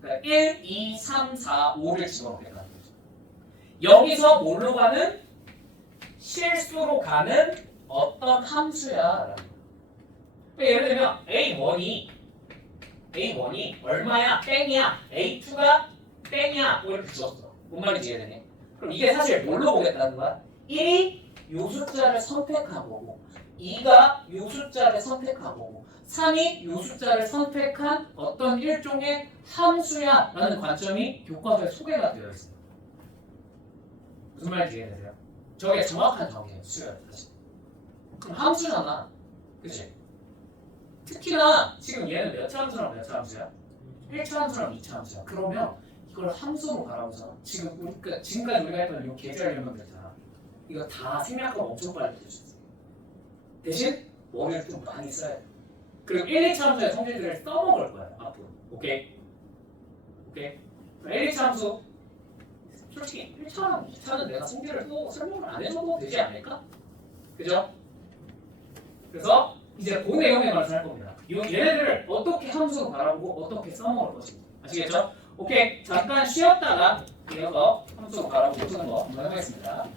그러니까 1, 2, 3, 4, 5를 집어넣겠다는 거죠. 여기서 뭘로 가는? 실수로 가는 어떤 함수야라는 거예요. 예를 들면 A1이 얼마야? 땡이야. A2가 땡이야. 뭐 이렇게 주었어. 뭔 말인지 이해되니? 그럼 이게 사실 뭘로 보겠다는 거야? 1이 요 숫자를 선택한 거고 2가 요 숫자를 선택한 거고 3이 요 숫자를 선택한 어떤 일종의 함수야 라는 관점이 교과서에 소개가 되어 있습니다. 무슨 말인지 이해되세요? 저게 정확한 정의예요. 수열 사실. 그럼 함수잖아. 그치? 특히나 지금 얘는 몇 차 함수랑 몇 차 함수야? 1차 함수랑 2차 함수야. 그러면 이걸 함수로 바라보잖아. 지금까지 우리가 했던 이 계절 연명들 있잖아. 이거 다 생략하고 엄청 빨리 풀 수 있어. 대신 머리를 좀 많이 써야 돼. 그리고 1, 2차 함수의 성질들을 써먹을 거야. 앞으로. 오케이? 1, 2차 함수 솔직히 1차랑 2차는 내가 성질을 또 설명을 안 해줘도 되지 않을까? 그죠? 그래서 이제 그 내용의 말을 할 겁니다. 얘네들을 어떻게 함수로 바라보고 어떻게 써먹을 것인지 아시겠죠? 오케이, 잠깐 쉬었다가 이어서 함수로 바라보고 쓰는 거 한번 해보겠습니다.